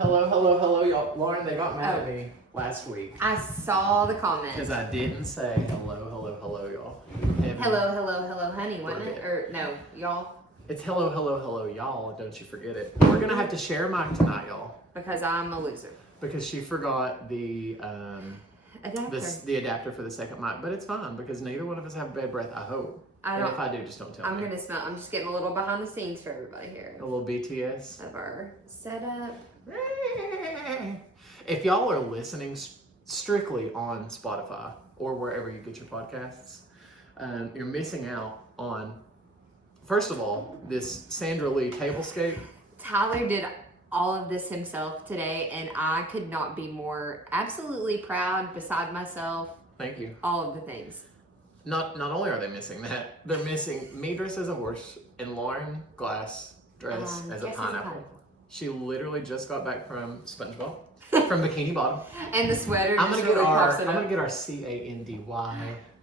Hello, y'all. Lauren, they got mad at me last week. I saw the comment. Because I didn't say hello, y'all. Hello, honey, wasn't it? Or no, y'all? It's hello, y'all. Don't you forget it. We're going to have to share a mic tonight, y'all. Because I'm a loser. Because she forgot the adapter for the second mic. But it's fine because neither one of us have bad breath, I hope. And if I do, just don't tell me. I'm going to smell. I'm just getting a little behind the scenes for everybody here. A little BTS. Of our setup. If y'all are listening strictly on Spotify or wherever you get your podcasts, you're missing out on, first of all, this Sandra Lee tablescape. Tyler did all of this himself today, and I could not be more absolutely proud, beside myself. Thank you. All of the things. Not only are they missing that, they're missing me dressed as a horse and Lauren Glass dressed as a pineapple. She literally just got back from SpongeBob, from Bikini Bottom. And the sweater I'm gonna really pops it up. I'm gonna get our CANDY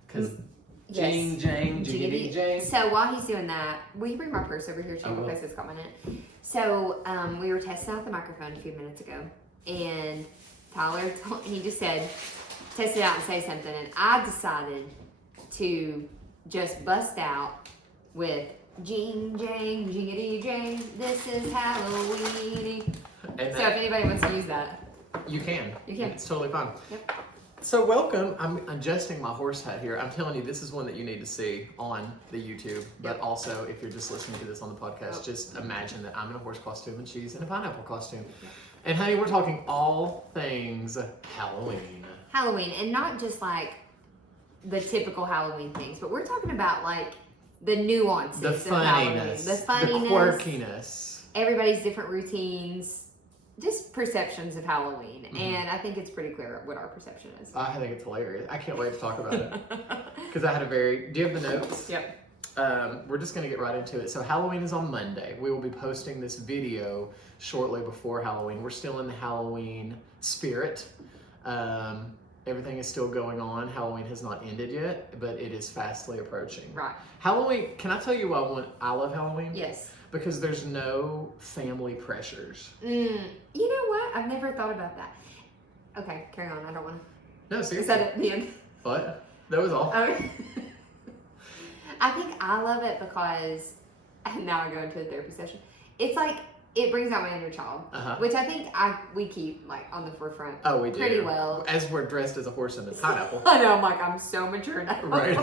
because Yes. Jing. So while he's doing that, will you bring my purse over here too, because it's got my net. So we were testing out the microphone a few minutes ago, and Tyler he just said, test it out and say something, and I decided to just bust out with jing jang jingity jang, this is Halloween. So if anybody wants to use that, you can. It's totally fine. Yep. So welcome. I'm adjusting my horse hat here. I'm telling you, this is one that you need to see on the YouTube. But also, if you're just listening to this on the podcast, just imagine that I'm in a horse costume and she's in a pineapple costume. And honey, we're talking all things Halloween. Halloween, and not just like the typical Halloween things, but we're talking about like the nuances the funniness, the funniness, the quirkiness, everybody's different routines, just perceptions of Halloween. Mm-hmm. And I think it's pretty clear what our perception is. I think it's hilarious. I can't wait to talk about it. Because I had a do you have the notes? Yep. We're just going to get right into it. So Halloween is on Monday. We will be posting this video shortly before Halloween. We're still in the Halloween spirit. Everything is still going on. Halloween has not ended yet, but it is fastly approaching. Right. Halloween, can I tell you why I love Halloween? Yes. Because there's no family pressures. You know what? I've never thought about that. Okay, carry on. I don't want to. No, seriously. Is that at the end? What? That was all. Okay. I think I love it because, and now I go into a therapy session. It's like, it brings out my inner child, which I think we keep like on the forefront. Oh, we do. Pretty well. As we're dressed as a horse in the pineapple. I know, I'm like, I'm so mature now. Right.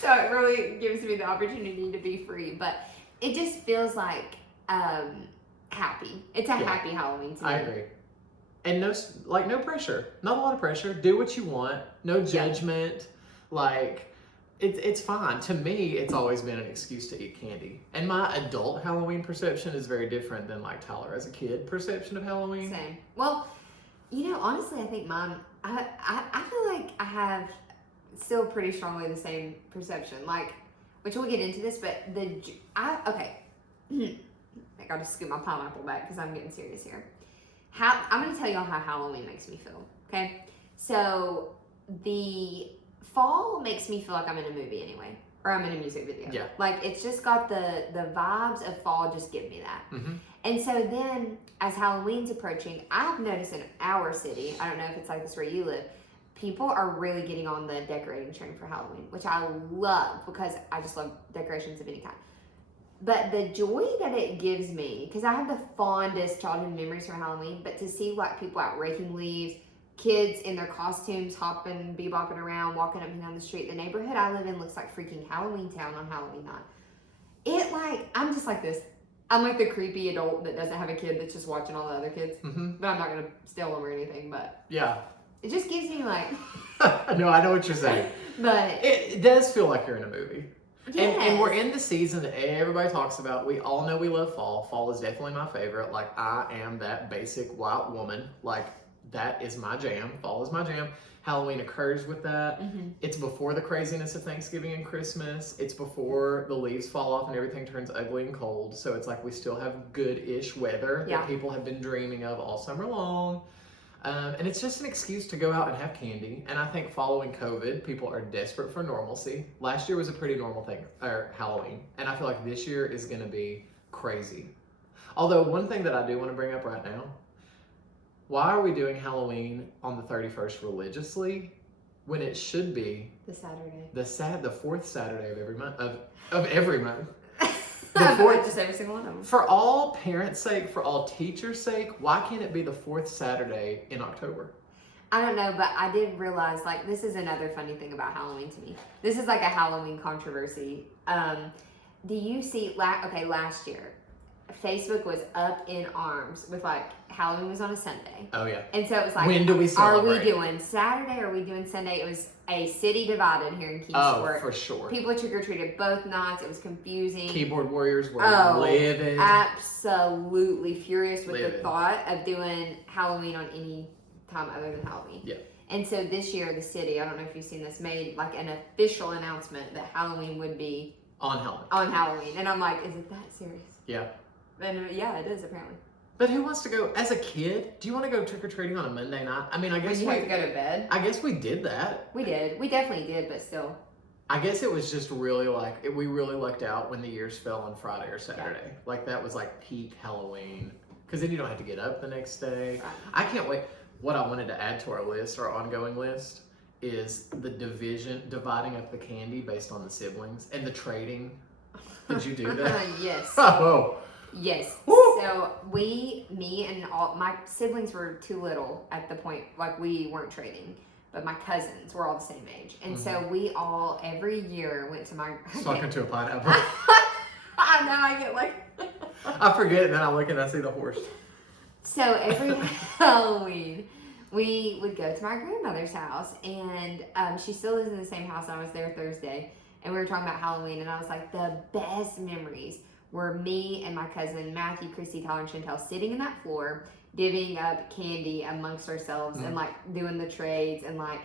So it really gives me the opportunity to be free, but it just feels like happy. It's a happy Halloween to me. I agree. And no pressure. Not a lot of pressure. Do what you want. No judgment. Like, it's fine. To me, it's always been an excuse to eat candy. And my adult Halloween perception is very different than like Tyler as a kid perception of Halloween. Same. Well, honestly, I think mine, I feel like I have still pretty strongly the same perception. Like, which we'll get into this, but okay. I gotta scoop my pineapple back because I'm getting serious here. I'm gonna tell y'all how Halloween makes me feel, okay? So, the fall makes me feel like I'm in a movie anyway, or I'm in a music video. Yeah. Like, it's just got the vibes of fall just give me that. Mm-hmm. And so then, as Halloween's approaching, I've noticed in our city, I don't know if it's like this where you live, people are really getting on the decorating train for Halloween, which I love because I just love decorations of any kind. But the joy that it gives me, because I have the fondest childhood memories from Halloween, but to see like people out raking leaves, kids in their costumes hopping, bebopping around, walking up and down the street. The neighborhood I live in looks like freaking Halloween Town on Halloween night. I'm just like this. I'm like the creepy adult that doesn't have a kid that's just watching all the other kids. Mm-hmm. But I'm not going to steal them or anything, but yeah. It just gives me like... No, I know what you're saying. But... It does feel like you're in a movie. Yes. And we're in the season that everybody talks about. We all know we love fall. Fall is definitely my favorite. Like, I am that basic white woman. Like, that is my jam. Fall is my jam. Halloween occurs with that. Mm-hmm. It's before the craziness of Thanksgiving and Christmas. It's before the leaves fall off and everything turns ugly and cold. So it's like we still have good-ish weather that people have been dreaming of all summer long. And it's just an excuse to go out and have candy. And I think following COVID, people are desperate for normalcy. Last year was a pretty normal thing, or Halloween. And I feel like this year is going to be crazy. Although one thing that I do want to bring up right now, why are we doing Halloween on the 31st religiously when it should be The Saturday. the fourth Saturday of every month of every month? Just every single one of them. For all parents' sake, for all teachers' sake, why can't it be the fourth Saturday in October? I don't know, but I did realize, like, this is another funny thing about Halloween to me. This is like a Halloween controversy. Do you see, last year, Facebook was up in arms with, like, Halloween was on a Sunday. Oh, yeah. And so it was like, when do we celebrate? Are we doing Saturday or are we doing Sunday? It was a city divided here in Kingsport. Oh, for sure. People trick-or-treated both nights. It was confusing. Keyboard warriors were livid. Absolutely furious with Livid. the thought of doing Halloween on any time other than Halloween. Yeah. And so this year, the city, I don't know if you've seen this, made like an official announcement that Halloween would be On Halloween. on Halloween. And I'm like, is it that serious? Yeah. And yeah, it is apparently. But who wants to go, as a kid, do you want to go trick-or-treating on a Monday night? I mean, I guess When you have to go to bed. I guess we did that. We did. We definitely did, but still. I guess it was just really we really lucked out when the years fell on Friday or Saturday. Yeah. Like that was like peak Halloween. Because then you don't have to get up the next day. Right. I can't wait. What I wanted to add to our list, our ongoing list, is the dividing up the candy based on the siblings and the trading. Did you do that? Yes. Oh. Yes. Woo! So me and all my siblings were too little at the point, like we weren't trading, but my cousins were all the same age. And so we all, every year, went to my... Talking to a pineapple. I know, I get like... I forget and then I look and I see the horse. So every Halloween, we would go to my grandmother's house, and she still lives in the same house. I was there Thursday, and we were talking about Halloween, and I was like, the best memories were me and my cousin Matthew, Christy, Tyler, and Chantel sitting in that floor, divvying up candy amongst ourselves and like doing the trades, and like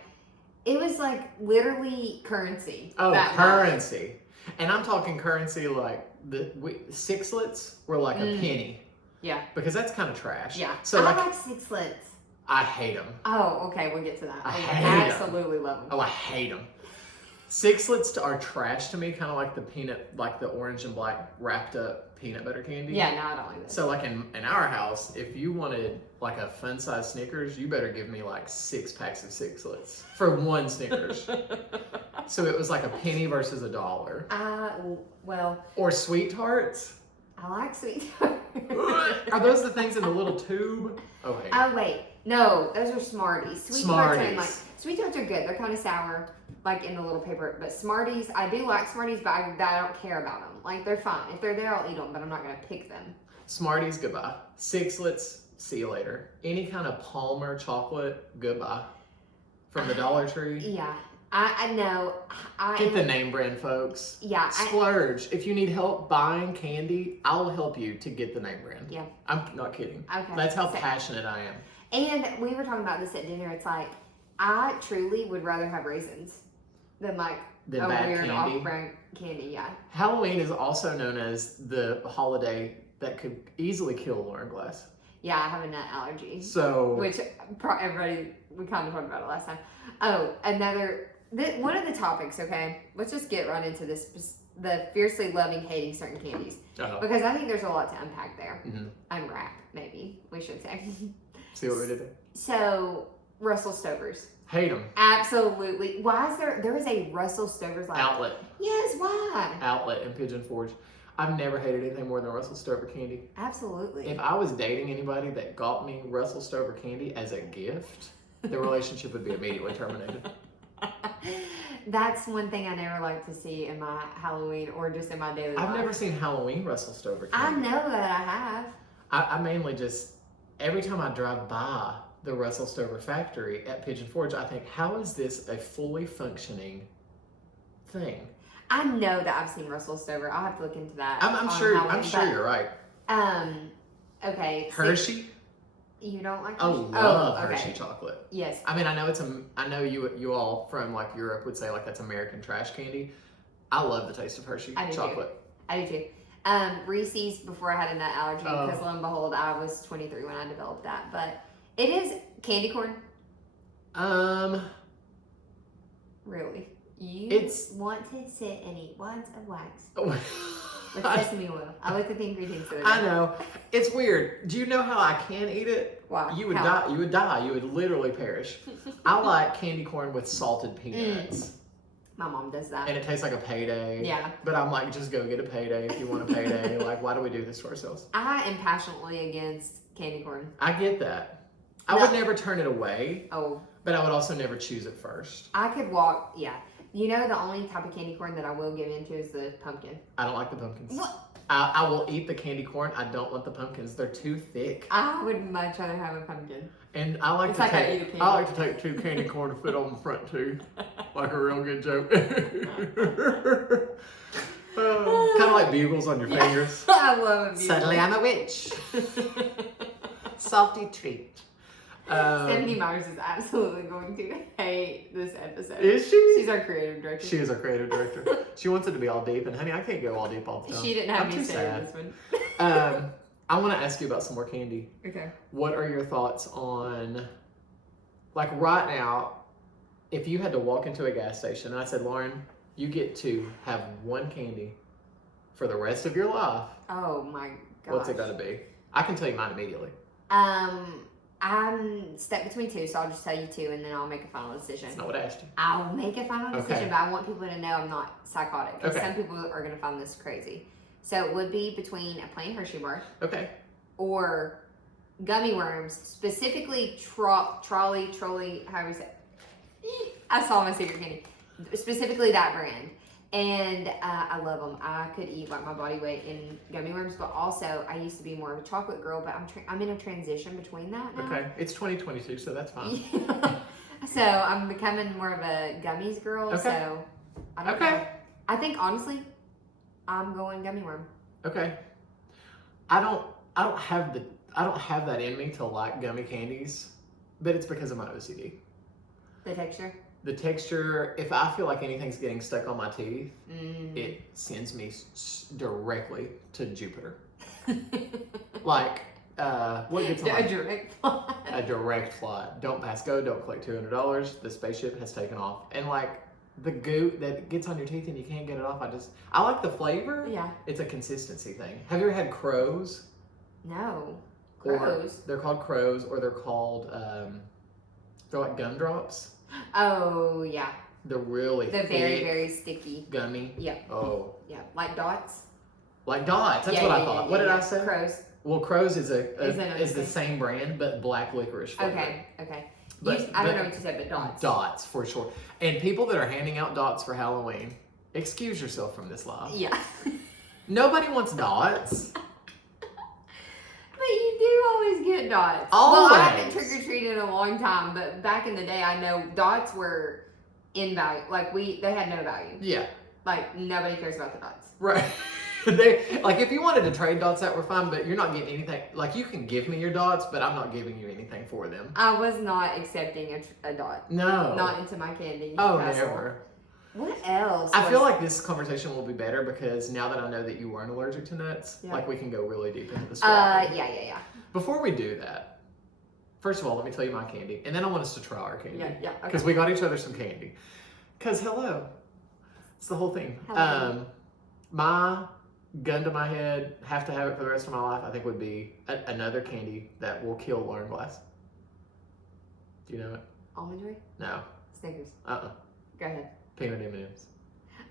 it was like literally currency. Oh, that currency. night. And I'm talking currency like sixlets were like a penny. Yeah. Because that's kind of trash. Yeah. So I like like sixlets. I hate them. Oh, okay, we'll get to that. I Okay, hate I 'em. absolutely love them. Oh, I hate them. Sixlets are trash to me, kind of like the peanut, like the orange and black wrapped up peanut butter candy. Yeah, no, I don't like that. So like in our house, if you wanted like a fun size Snickers, you better give me like 6 packs of sixlets for one Snickers. So it was like a penny versus $1. Well, Or Sweet Tarts. I like sweet Are those the things in the little tube? Oh, hey. Oh wait, no, those are Smarties. Smarties. Sweet tarts are good. They're kind of sour, like in the little paper. But Smarties, I do like Smarties, but I don't care about them. Like they're fine. If they're there, I'll eat them, but I'm not gonna pick them. Smarties, goodbye. Sixlets, see you later. Any kind of Palmer chocolate, goodbye. From the Dollar Tree. Yeah, I know. Get the name brand, folks. Yeah. Splurge. If you need help buying candy, I'll help you to get the name brand. Yeah. I'm not kidding. Okay. That's how passionate I am. And we were talking about this at dinner. It's like, I truly would rather have raisins than like Than a bad weird candy? off-brand candy. Yeah. Halloween is also known as the holiday that could easily kill Lauren Glass. Yeah, I have a nut allergy. So. Which everybody, we kind of talked about it last time. Oh, one of the topics, okay, let's just get right into this, the fiercely loving, hating certain candies. Uh-oh. Because I think there's a lot to unpack there. Mhm. Unwrap, maybe, we should say. See what we did there? So, Russell Stover's. Hate them. Absolutely. Why is there is a Russell Stover's like Outlet. Yes, why? Outlet in Pigeon Forge. I've never hated anything more than Russell Stover candy. Absolutely. If I was dating anybody that got me Russell Stover candy as a gift, the relationship would be immediately terminated. That's one thing I never like to see in my Halloween or just in my daily life. I've never seen Halloween Russell Stover I candy. know that I have. I mainly just, every time I drive by the Russell Stover factory at Pigeon Forge, I think, how is this a fully functioning thing? I know that I've seen Russell Stover. I'll have to look into that. I'm on sure Halloween, you're right. Okay. Hershey? You don't like I Hershey? love okay. Hershey chocolate. Yes. I mean, I know you all from like Europe would say like that's American trash candy. I love the taste of Hershey I do chocolate. Too. I do too. Reese's before I had a nut allergy because lo and behold, I was 23 when I developed that. But it is candy corn. Really? You It's- want to sit and eat wads of wax. With sesame oil. I looked at the ingredients the other day. I know. It's weird. Do you know how I can eat it? Why? You would How? die. You would die. You would literally perish. I like candy corn with salted peanuts. My mom does that. And it tastes like a payday. Yeah. But I'm like, just go get a payday if you want a payday. Like, why do we do this to ourselves? I am passionately against candy corn. I get that. I would never turn it away. Oh. But I would also never choose it first. I could walk, yeah. You know, the only type of candy corn that I will give into is the pumpkin. I don't like the pumpkins. What? I will eat the candy corn. I don't want the pumpkins. They're too thick. I would much rather have a pumpkin. And I like It's to like I eat a take. candy. I like to take 2 candy corn to fit on the front too, like a real good joke. Kind of like bugles on your fingers. I love it. Suddenly I'm a witch. Salty treat. Stephanie Myers is absolutely going to hate this episode. Is she? She's our creative director. She is our creative director. She wants it to be all deep, and honey, I can't go all deep all the time. She didn't have I'm me too say sad. this one. I want to ask you about some more candy. Okay. What are your thoughts on, like right now, if you had to walk into a gas station and I said, Lauren, you get to have one candy for the rest of your life, Oh my gosh. what's it going to be? I can tell you mine immediately. I'm stuck between 2, so I'll just tell you 2 and then I'll make a final decision. That's not what I asked you. I'll make a final decision, Okay. but I want people to know I'm not psychotic. Because Okay. some people are going to find this crazy. So it would be between a plain Hershey bar Okay. or gummy worms, specifically trolley, however you say it. I saw my secret candy. Specifically that brand. And I love them. I could eat like my body weight in gummy worms, but also I used to be more of a chocolate girl, but I'm in a transition between that now. Okay. It's 2022, so that's fine. Yeah. So I'm becoming more of a gummies girl. Okay. So I don't Okay. know. I think honestly, I'm going gummy worm. Okay. I don't have that in me to like gummy candies, but it's because of my OCD. The texture. The texture, if I feel like anything's getting stuck on my teeth, it sends me directly to Jupiter. Like, what gets on A my... direct flight. A direct flight. Don't pass go, don't collect $200. The spaceship has taken off. And like, the goo that gets on your teeth and you can't get it off, I like the flavor. Yeah. It's a consistency thing. Have you ever had crows? No. Or Crows. they're called crows, or they're called, they're like gumdrops. Oh yeah. They're really They're thick, very, very sticky. gummy. Yep. Oh. Yeah. Like dots. Like dots. That's what I thought. What did I say? Crows. Well, Crows is another is the thing. same brand, but black licorice flavor. Okay. But- I don't but- know what you said, but dots. Dots, for sure. And people that are handing out dots for Halloween, excuse yourself from this life. Yeah. Nobody wants dots. But you do always get dots. Always. Well, I haven't trick-or-treated in a long time, but back in the day, I know dots were in value. Like, they had no value. Yeah, Like, nobody cares about the dots. right. They, like, if you wanted to trade dots, that were fine, but you're not getting anything. Like, you can give me your dots, but I'm not giving you anything for them. I was not accepting a dot. No. Not into my candy. Oh, castle. never. What else? I feel like this conversation will be better because now that I know that you weren't allergic to nuts, Yeah. like, we can go really deep into the swapping. Yeah. Before we do that, first of all, let me tell you my candy, and then I want us to try our candy. Yeah, okay. Because we got each other some candy. Because, hello. It's the whole thing. Hello. My gun to my head, have to have it for the rest of my life, I think would be another candy that will kill Lauren Glass. Do you know it? Almond Joy? No. Snickers. Uh-uh. Go ahead. Peanut M&Ms.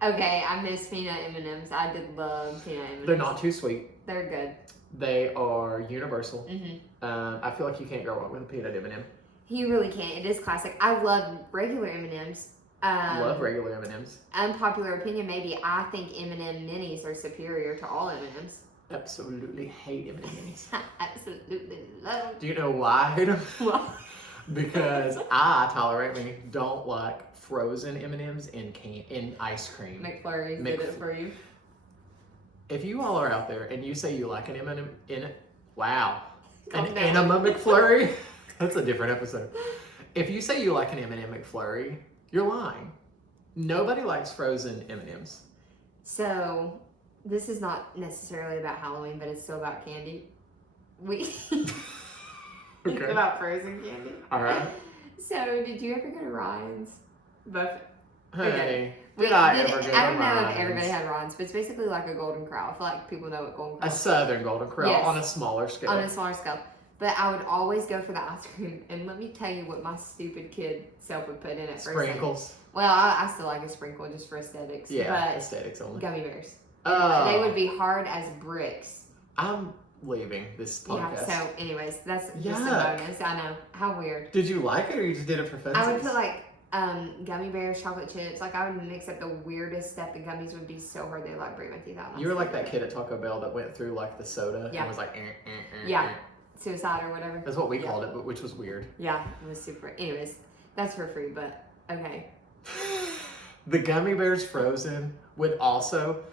Okay, I miss peanut M&Ms. I did love peanut M&Ms. They're not too sweet. They're good. They are universal. Mm-hmm. I feel like you can't go wrong with a peanut M&M. You really can't. It is classic. I love regular M&Ms. Love regular M&Ms. Unpopular opinion, maybe. I think M&M minis are superior to all M&Ms. Absolutely hate M&Ms. Absolutely love. Do you know why I hate them? Well, Because I, Tyler Ramey, don't like frozen M&Ms in ice cream. McFlurry's did it for you. If you all are out there and you say you like an M&M in it, wow, Calm an down. Enema McFlurry, that's a different episode. If you say you like an M&M McFlurry, you're lying. Nobody likes frozen M&Ms. So, this is not necessarily about Halloween, but it's still about candy. It's Okay. about frozen candy. All right. So, did you ever go to Ryan's buffet? Honey, Okay. Did I ever go to I don't know if Ryan's? everybody had Ron's, but it's basically like a Golden Corral. I feel like people know what Golden A Corral is. Southern Golden Corral Yes. on a smaller scale. On a smaller scale. But I would always go for the ice cream, and let me tell you what my stupid kid self would put in it first. Sprinkles. Well, I still like a sprinkle just for aesthetics. Yeah, but aesthetics only. gummy bears. Oh. They would be hard as bricks. I'm leaving this podcast. Yeah, so anyways, that's just a Yuck. bonus. I know. How weird. Did you like it or you just did it for fun? I would put like gummy bears, chocolate chips. Like I would mix up the weirdest stuff. The gummies would be so hard they like break my teeth out. You were like that kid at Taco Bell that went through like the soda and was like, Yeah. Suicide or whatever. That's what we called it, but which was weird. Yeah, it was super. Anyways, that's for free, but okay. The gummy bears frozen would also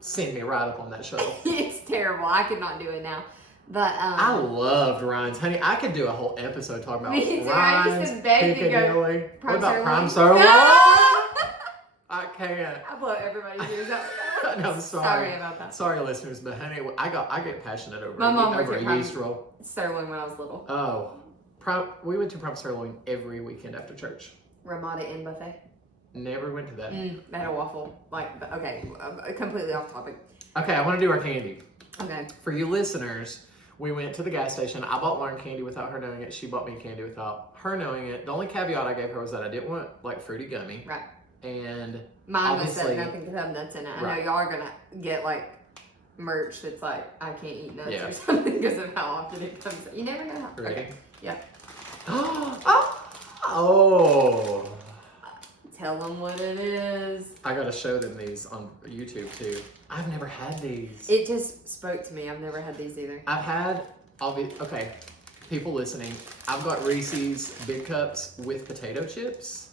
send me right up on that shuttle. It's terrible. I could not do it now. But I loved Ryan's. Honey, I could do a whole episode talking about Me too. I used Ryan's, to beg to go Piccadilly. What about prime sirloin? sirloin? I I can't. blow everybody's ears out. No, I'm sorry. Sorry about that. Sorry, listeners, but honey, I get passionate over My mom over worked a at yeast roll. Sirloin when I was little. Oh, we went to prime sirloin every weekend after church. Ramada Inn buffet. Never went to that. They had a waffle. Okay, completely off topic. Okay, I want to do our candy. Okay. For you listeners, we went to the gas station. I bought Lauren candy without her knowing it. She bought me candy without her knowing it. The only caveat I gave her was that I didn't want like fruity gummy. Right. And Mine was obviously, nothing could have nuts in it. I know Right. y'all are gonna get like merch that's like I can't eat nuts Yeah. or something because of how often it comes. You never know how. ready? Okay. Yeah. Oh. Tell them what it is. I gotta show them these on YouTube too. I've never had these. It just spoke to me. I've never had these either. I've had, okay, people listening, I've got Reese's Big Cups with potato chips.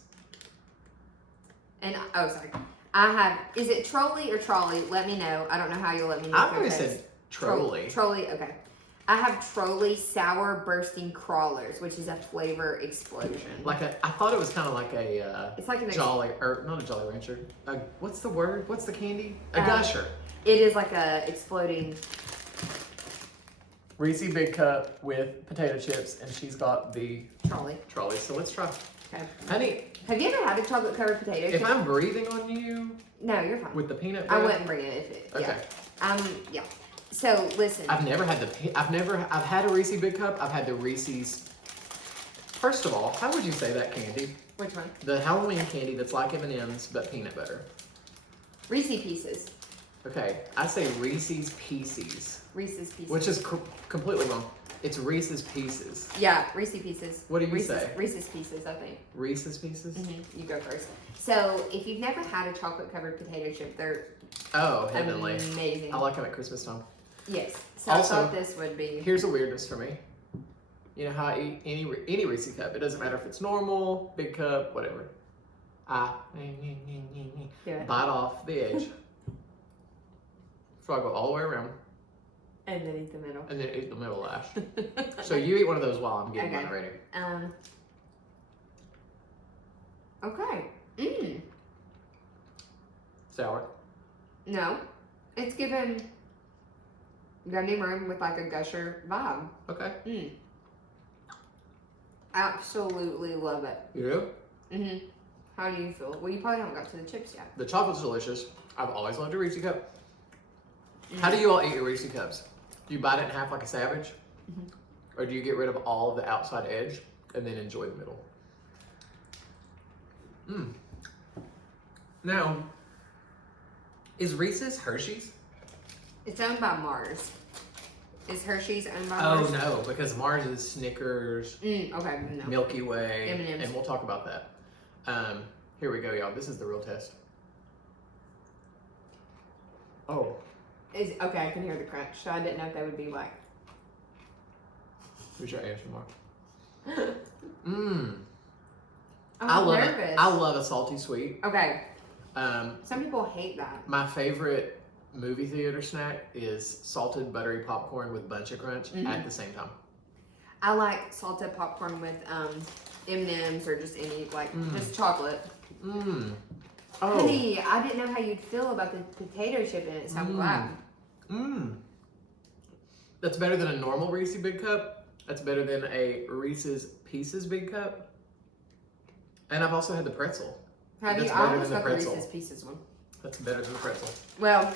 And sorry. I have. Is it trolley or trolley? Let me know. I don't know how you'll let me know. I've always said trolley. Trolley. Okay. I have trolley sour bursting crawlers, which is a flavor explosion. I thought it was kind of like a It's like an Jolly, or not a Jolly Rancher. What's the word? What's the candy? A Gusher. It is like a exploding. Reese's Big Cup with potato chips, and she's got the Trolley. So let's try. Okay. Honey, Have you ever had a chocolate covered potato chip? if I'm breathing on you No, you're fine. with the peanut I butter, wouldn't bring it if it. Okay. Yeah. So listen. I've never had I've had a Reese's Big Cup. I've had the Reese's. First of all, how would you say that candy? Which one? The Halloween candy that's like M&M's but peanut butter. Reese's Pieces. Okay, I say Reese's Pieces, Reese's Pieces. which is completely wrong. It's Reese's Pieces. Yeah, Reese's Pieces. What do you Reese's, say? Reese's Pieces, I think. Reese's Pieces? You go first. So, if you've never had a chocolate covered potato chip, they're Oh, heavenly. amazing. I like them at Christmas time. Yes. So Also, I thought this would be. Here's a weirdness for me. You know how I eat any Reese's cup. It doesn't matter if it's normal, big cup, whatever. I Do it. bite off the edge. So I go all the way around And then eat the middle. and then eat the middle last. So you eat one of those while I'm getting Okay. mine ready. Okay. Sour. No. It's given gummy worm with like a gusher vibe. Okay. Absolutely love it. Yeah. How do you feel? Well, you probably haven't got to the chips yet. The chocolate's delicious. I've always loved a Reese's cup. How do you all eat your Reese's cups? Do you bite it in half like a savage? Or do you get rid of all of the outside edge and then enjoy the middle? Now, is Reese's Hershey's? It's owned by Mars. Is Hershey's owned by Oh Mars? no, because Mars is Snickers, Okay, no. Milky Way, M&Ms. and we'll talk about that. Here we go, y'all. This is the real test. Oh, Okay, I can hear the crunch, so I didn't know if that would be like. who's your ASMR? I'm I love nervous. it. I love a salty sweet. Okay, Um, some people hate that. my favorite movie theater snack is salted buttery popcorn with bunch of crunch at the same time. I like salted popcorn with M&Ms or just any just chocolate. Oh. Honey, I didn't know how you'd feel about the potato chip in it, so I'm glad. That's better than a normal Reese's Big Cup. That's better than a Reese's Pieces Big Cup. And I've also had the pretzel. Have That's you? better I than almost the got the pretzel. Reese's Pieces one. That's better than the pretzel. Well,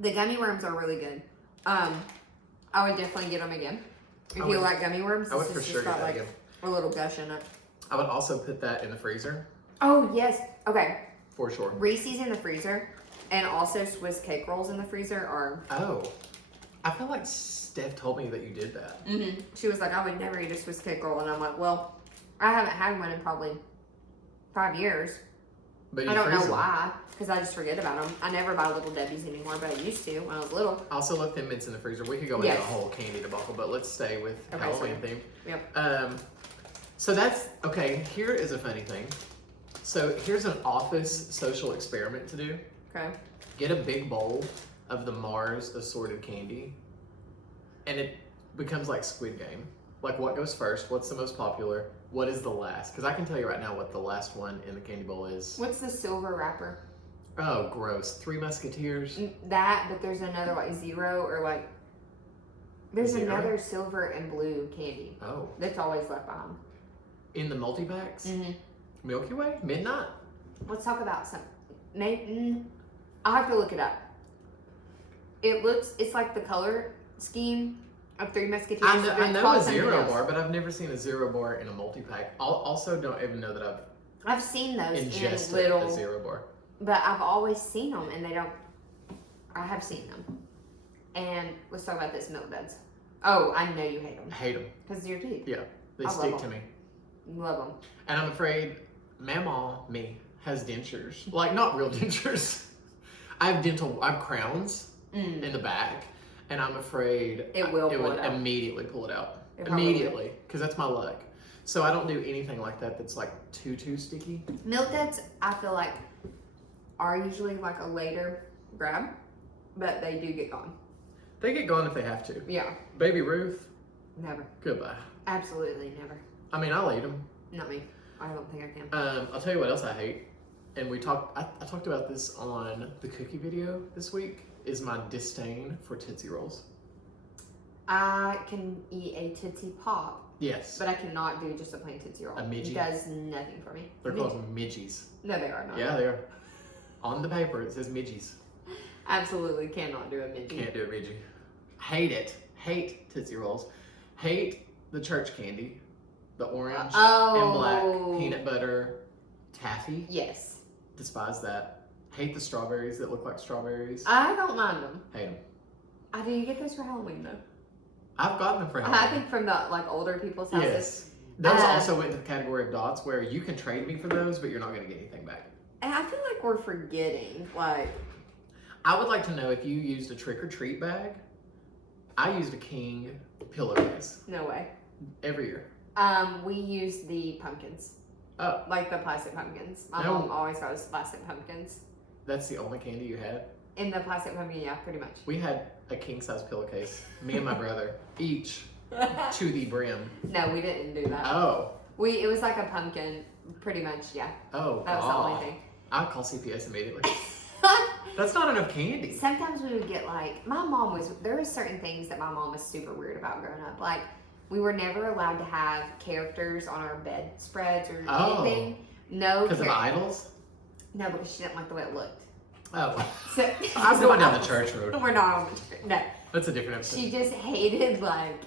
the gummy worms are really good. I would definitely get them again. If you like gummy worms, I would this for is sure just get got that like again. a little gush in it. I would also put that in the freezer. Oh yes. Okay. For sure. Reese's in the freezer, and also Swiss cake rolls in the freezer are. Oh, I feel like Steph told me that you did that. She was like, I would never eat a Swiss cake roll, and I'm like, well, I haven't had one in probably 5 years. But you I don't know freeze them. why, because I just forget about them. I never buy Little Debbie's anymore, but I used to when I was little. I also love Thin Mints in the freezer. We could go into Yes. a whole candy debacle, but let's stay with Okay, Halloween sorry. theme. Yep. So that's okay. Here is a funny thing. So here's an office social experiment to do. Okay. Get a big bowl of the Mars assorted candy, and it becomes like Squid Game. Like, what goes first? What's the most popular? What is the last? Because I can tell you right now what the last one in the candy bowl is. What's the silver wrapper? Oh, gross. Three Musketeers. That, but there's another like zero or like. There's Zero? another silver and blue candy Oh. that's always left behind. In the multi-packs? Mm-hmm. Milky Way? Midnight? Let's talk about some. Maybe I'll have to look it up. It's like the color scheme of Three Musketeers. I know called a something zero else. bar, but I've never seen a zero bar in a multi-pack. I also don't even know that I've I've seen those in ingested little, a zero bar. but I've always seen them, and they don't. I have seen them. And let's talk about this Milk Duds. Oh, I know you hate them I hate them. because of your teeth. Yeah, they I love stick to them. me. Love them. And I'm afraid me, has dentures. Like, not real dentures. I have crowns in the back, and I'm afraid It will pull would it out. immediately pull it out. It probably Immediately, because that's my luck. So I don't do anything like that that's like too sticky. Milk Duds, I feel like, are usually like a later grab, but they do get gone. They get gone if they have to. Yeah. Baby Ruth, Never. goodbye. Absolutely never. I mean, I'll eat them. Not me. I don't think I can. I'll tell you what else I hate, and I talked about this on the cookie video this week, is my disdain for Tootsie Rolls. I can eat a Tootsie Pop, Yes. but I cannot do just a plain Tootsie Roll. A Midgie? It does nothing for me. They're called midgies. No, they are not. Yeah, they are. On the paper, it says midgies. Absolutely cannot do a Midgie. Can't do a midgie. Hate it. Hate Tootsie Rolls. Hate the church candy. The orange and black peanut butter taffy. Yes. Despise that. Hate the strawberries that look like strawberries. I don't mind them. Hate them. Do you get those for Halloween though? I've gotten them for I Halloween. think from the like older people's houses. Yes. Those also went into the category of dots where you can trade me for those, but you're not going to get anything back. And I feel like we're forgetting, like, I would like to know if you used a trick or treat bag. I used a king pillowcase no way. every year. We use the pumpkins. Oh, Like the plastic pumpkins. My No. mom always got us plastic pumpkins. that's the only candy you had? In the plastic pumpkin, yeah, pretty much. We had a king size pillowcase, me and my brother, each to the brim. No, we didn't do that. Oh. It was like a pumpkin, pretty much, yeah. Oh, That was the only thing. I'll call CPS immediately. That's not enough candy. Sometimes we would get like, there were certain things that my mom was super weird about growing up. Like, we were never allowed to have characters on our bedspreads or anything. No. Because of idols? No, because she didn't like the way it looked. Oh. So, I'm going down the church road. We're not on the church. No. That's a different episode. She just hated like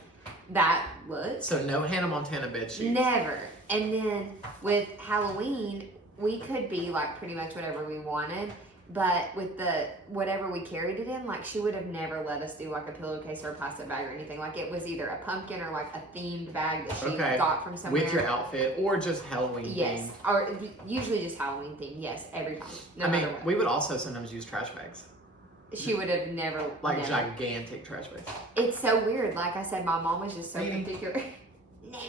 that look. So no Hannah Montana bed sheets. Never. And then with Halloween, we could be like pretty much whatever we wanted. But with the whatever we carried it in, like she would have never let us do like a pillowcase or a plastic bag or anything. Like it was either a pumpkin or like a themed bag that she got from somewhere. With your outfit or just Halloween Yes. themed. Or usually just Halloween theme. Yes, every time. No I mean, matter what. we would also sometimes use trash bags. She would have never. Like never. gigantic trash bags. It's so weird. Like I said, my mom was just so Nene. particular. Nah.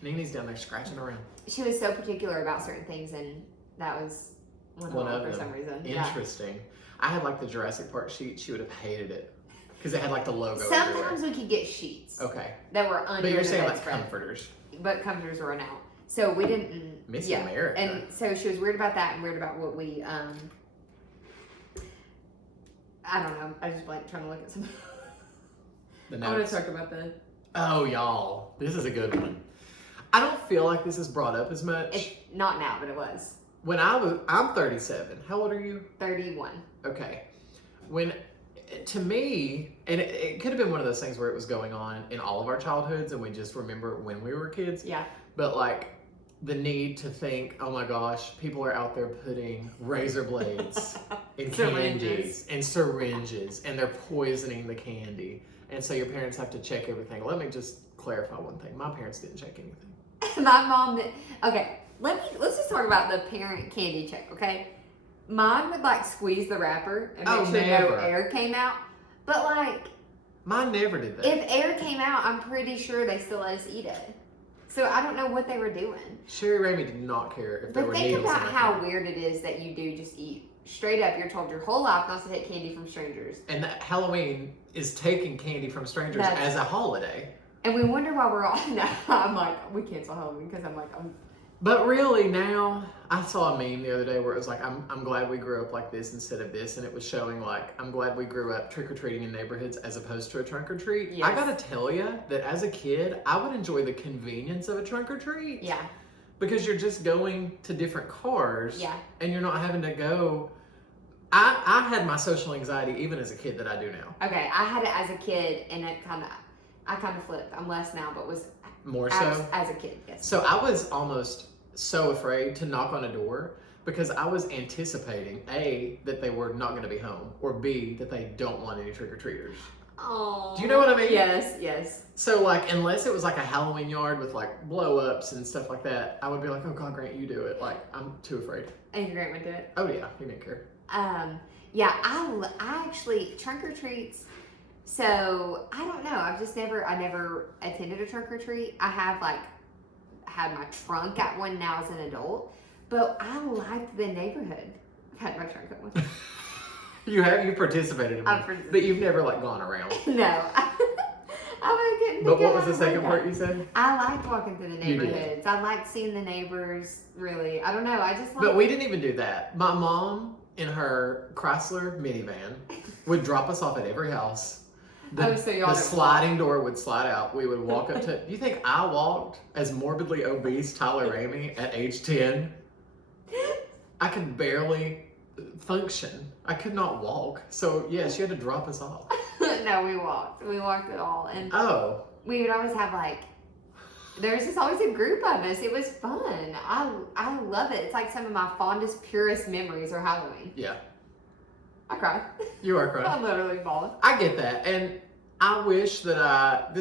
Nene's down there scratching around. She was so particular about certain things, and that was one of them for some reason. Interesting. I had like the Jurassic Park sheet. She would have hated it because it had like the logo. Sometimes everywhere. we could get sheets Okay. that were under But you're the saying like bedspread, comforters. but comforters were out. So we didn't. Miss America. And so she was weird about that and weird about what we. I don't know. I just like trying to look at some. The I want notes. to talk about that. Oh, y'all. This is a good one. I don't feel like this is brought up as much. It's not now, but it was. I'm 37. How old are you? 31. Okay. To me, and it could have been one of those things where it was going on in all of our childhoods and we just remember when we were kids. Yeah. But like the need to think, oh my gosh, people are out there putting razor blades in candies and syringes and they're poisoning the candy. And so your parents have to check everything. Let me just clarify one thing. My parents didn't check anything. My mom did. Okay, let's just talk about the parent candy check, okay? Mine would like squeeze the wrapper and make sure no air came out. But like, mine never did that. If air came out, I'm pretty sure they still let us eat it. So I don't know what they were doing. Sherry Ramey did not care if there were needles. But think about how weird it is that you do just eat straight up. You're told your whole life not to take candy from strangers. And that Halloween is taking candy from strangers as a holiday. And we wonder why we're all. No, I'm like, we cancel Halloween because I'm like, But really now, I saw a meme the other day where it was like, I'm glad we grew up like this instead of this. And it was showing like, I'm glad we grew up trick-or-treating in neighborhoods as opposed to a trunk-or-treat. Yes. I gotta tell you that as a kid, I would enjoy the convenience of a trunk-or-treat. Yeah. Because you're just going to different cars. Yeah. And you're not having to go. I had my social anxiety even as a kid that I do now. Okay, I had it as a kid and I kind of flipped. I'm less now, but was more so as a kid, yes. So I was almost so afraid to knock on a door because I was anticipating A, that they were not going to be home, or B, that they don't want any trick-or-treaters. Oh. Do you know what I mean? Yes, yes. So like, unless it was like a Halloween yard with like blow-ups and stuff like that, I would be like, oh God, Grant, you do it. Like, I'm too afraid. And Grant would do it? Oh yeah, he didn't care. Yeah, I actually, trunk-or-treats, so I don't know. I never attended a trunk-or-treat. I have like had my trunk at one now as an adult, but I liked the neighborhood. I've had my trunk at one. You participated in one, but you've never like gone around. No. But what was the second part you said? I liked walking through the neighborhoods. I liked seeing the neighbors, really. I don't know. I just liked. But we didn't even do that. My mom in her Chrysler minivan would drop us off at every house. The sliding door would slide out. We would walk up to. You think I walked as morbidly obese Tyler Ramey at age 10? I could barely function. I could not walk. So yeah, she had to drop us off. No, we walked. We walked it all, and we would always have like. There was just always a group of us. It was fun. I love it. It's like some of my fondest, purest memories are Halloween. Yeah. I cried. You are crying. I'm literally bawling. I get that. And I wish that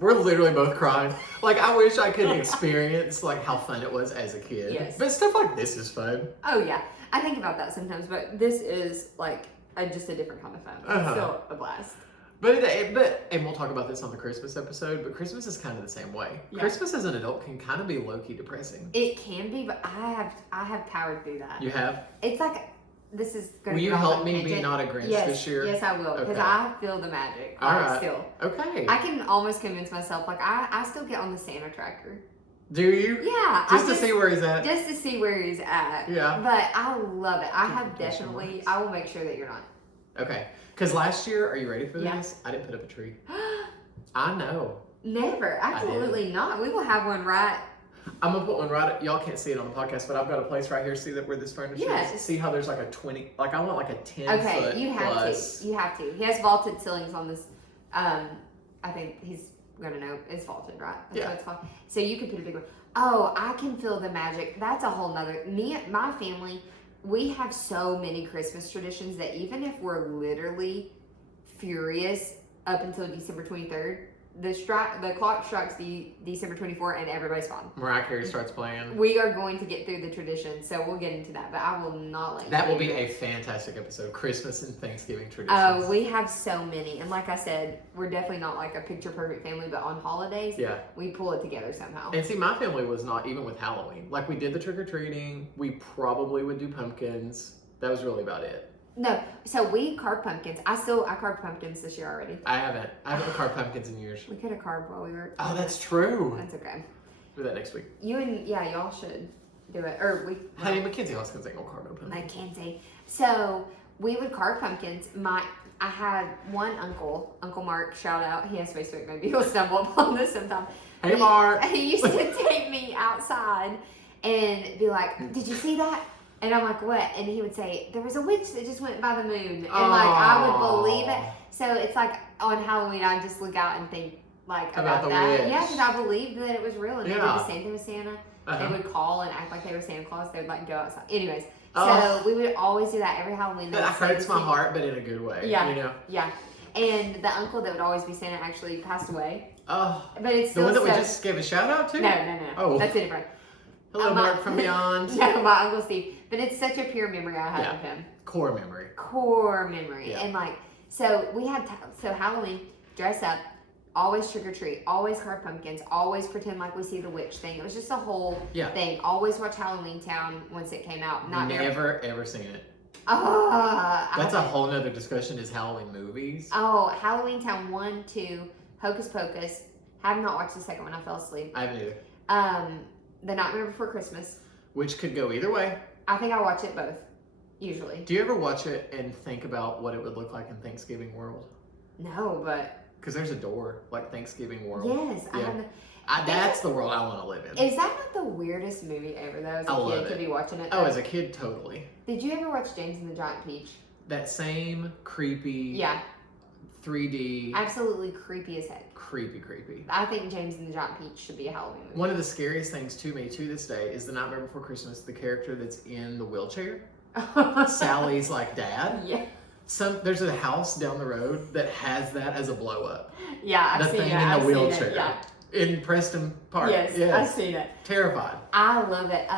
we're literally both crying. Like, I wish I could experience like how fun it was as a kid. Yes. But stuff like this is fun. Oh yeah. I think about that sometimes, but this is like just a different kind of fun. It's still a blast. But and we'll talk about this on the Christmas episode, but Christmas is kind of the same way. Yeah. Christmas as an adult can kind of be low-key depressing. It can be, but I have powered through that. You have? It's like, this is going to be. Will you help me be not a Grinch this year? Yes, I will, because I feel the magic. All right. Still. Okay. I can almost convince myself, like, I still get on the Santa tracker. Do you? Yeah. Just to see where he's at? Just to see where he's at. Yeah. But I love it. I will make sure that you're not. Okay. Because last year, are you ready for this? I didn't put up a tree. I know. Never. Absolutely not. We will have one right. I'm going to put one right. Y'all can't see it on the podcast, but I've got a place right here. See that where this furniture is? See how there's like a 20, like I want like a 10 foot you have plus. to. You have to. He has vaulted ceilings on this. I think he's going to know it's vaulted, right? That's what it's called. So you could put a big one. Oh, I can feel the magic. That's a whole nother. My family, we have so many Christmas traditions that even if we're literally furious up until December 23rd, the clock strikes December 24th and everybody's fine. Mariah Carey starts playing. We are going to get through the tradition, so we'll get into that, but I will not let that will be a fantastic episode. Christmas and Thanksgiving traditions. Oh, we have so many, and like I said, we're definitely not like a picture perfect family, but on holidays, we pull it together somehow. And see, my family was not even with Halloween. Like, we did the trick-or-treating, we probably would do pumpkins. That was really about it. No, so we carved pumpkins. I carved pumpkins this year already. I haven't carved pumpkins in years. We could have carved while we were. Oh, that's true. That's okay. Do that next week. Y'all should do it. Or we. Honey, Mackenzie Hoskins ain't gonna carve no pumpkins. Mackenzie. So we would carve pumpkins. I had one uncle, Uncle Mark. Shout out. He has Facebook. Maybe he'll stumble upon this sometime. Hey, Mark. He used to take me outside and be like, "Did you see that? And I'm like, what? And he would say, there was a witch that just went by the moon. And like, I would believe it. So it's like on Halloween, I just look out and think like about that. Witch. Yeah, because I believed that it was real. And they did Yeah. the same thing with Santa. Uh-huh. They would call and act like they were Santa Claus. They would like go outside. Anyways, so we would always do that every Halloween. That hurts my heart, but in a good way. Yeah. You know? Yeah. And the uncle that would always be Santa actually passed away. Oh. But it's The still one that we just gave a shout out to? No. Oh. That's different. Hello, Mark from Beyond. No, my Uncle Steve. But it's such a pure memory I have of him. Core memory. Core memory. Yeah. And like, so we had, so Halloween, dress up, always trick or treat, always carve pumpkins, always pretend like we see the witch thing. It was just a whole thing. Always watch Halloween Town once it came out. Never ever seen it. That's a whole nother discussion is Halloween movies. Oh, Halloween Town 1, 2, Hocus Pocus. Have not watched the second one. I fell asleep. I haven't either. The Nightmare Before Christmas. Which could go either way. I think I watch it both, usually. Do you ever watch it and think about what it would look like in Thanksgiving world? No, but... Because there's a door, like Thanksgiving world. Yes. Yeah. That's the world I want to live in. Is that not the weirdest movie ever, though, as a kid to be watching it? Oh, as a kid, totally. Did you ever watch James and the Giant Peach? That same creepy 3D. Absolutely creepy as heck. Creepy. I think James and the Giant Peach should be a Halloween movie. One of the scariest things to me to this day is The Nightmare Before Christmas, the character that's in the wheelchair. Sally's like dad. Yeah. There's a house down the road that has that as a blow up. Yeah, I've seen it. In the wheelchair. Yeah. In Preston Park. Yes, I've seen it. Terrified. I love it.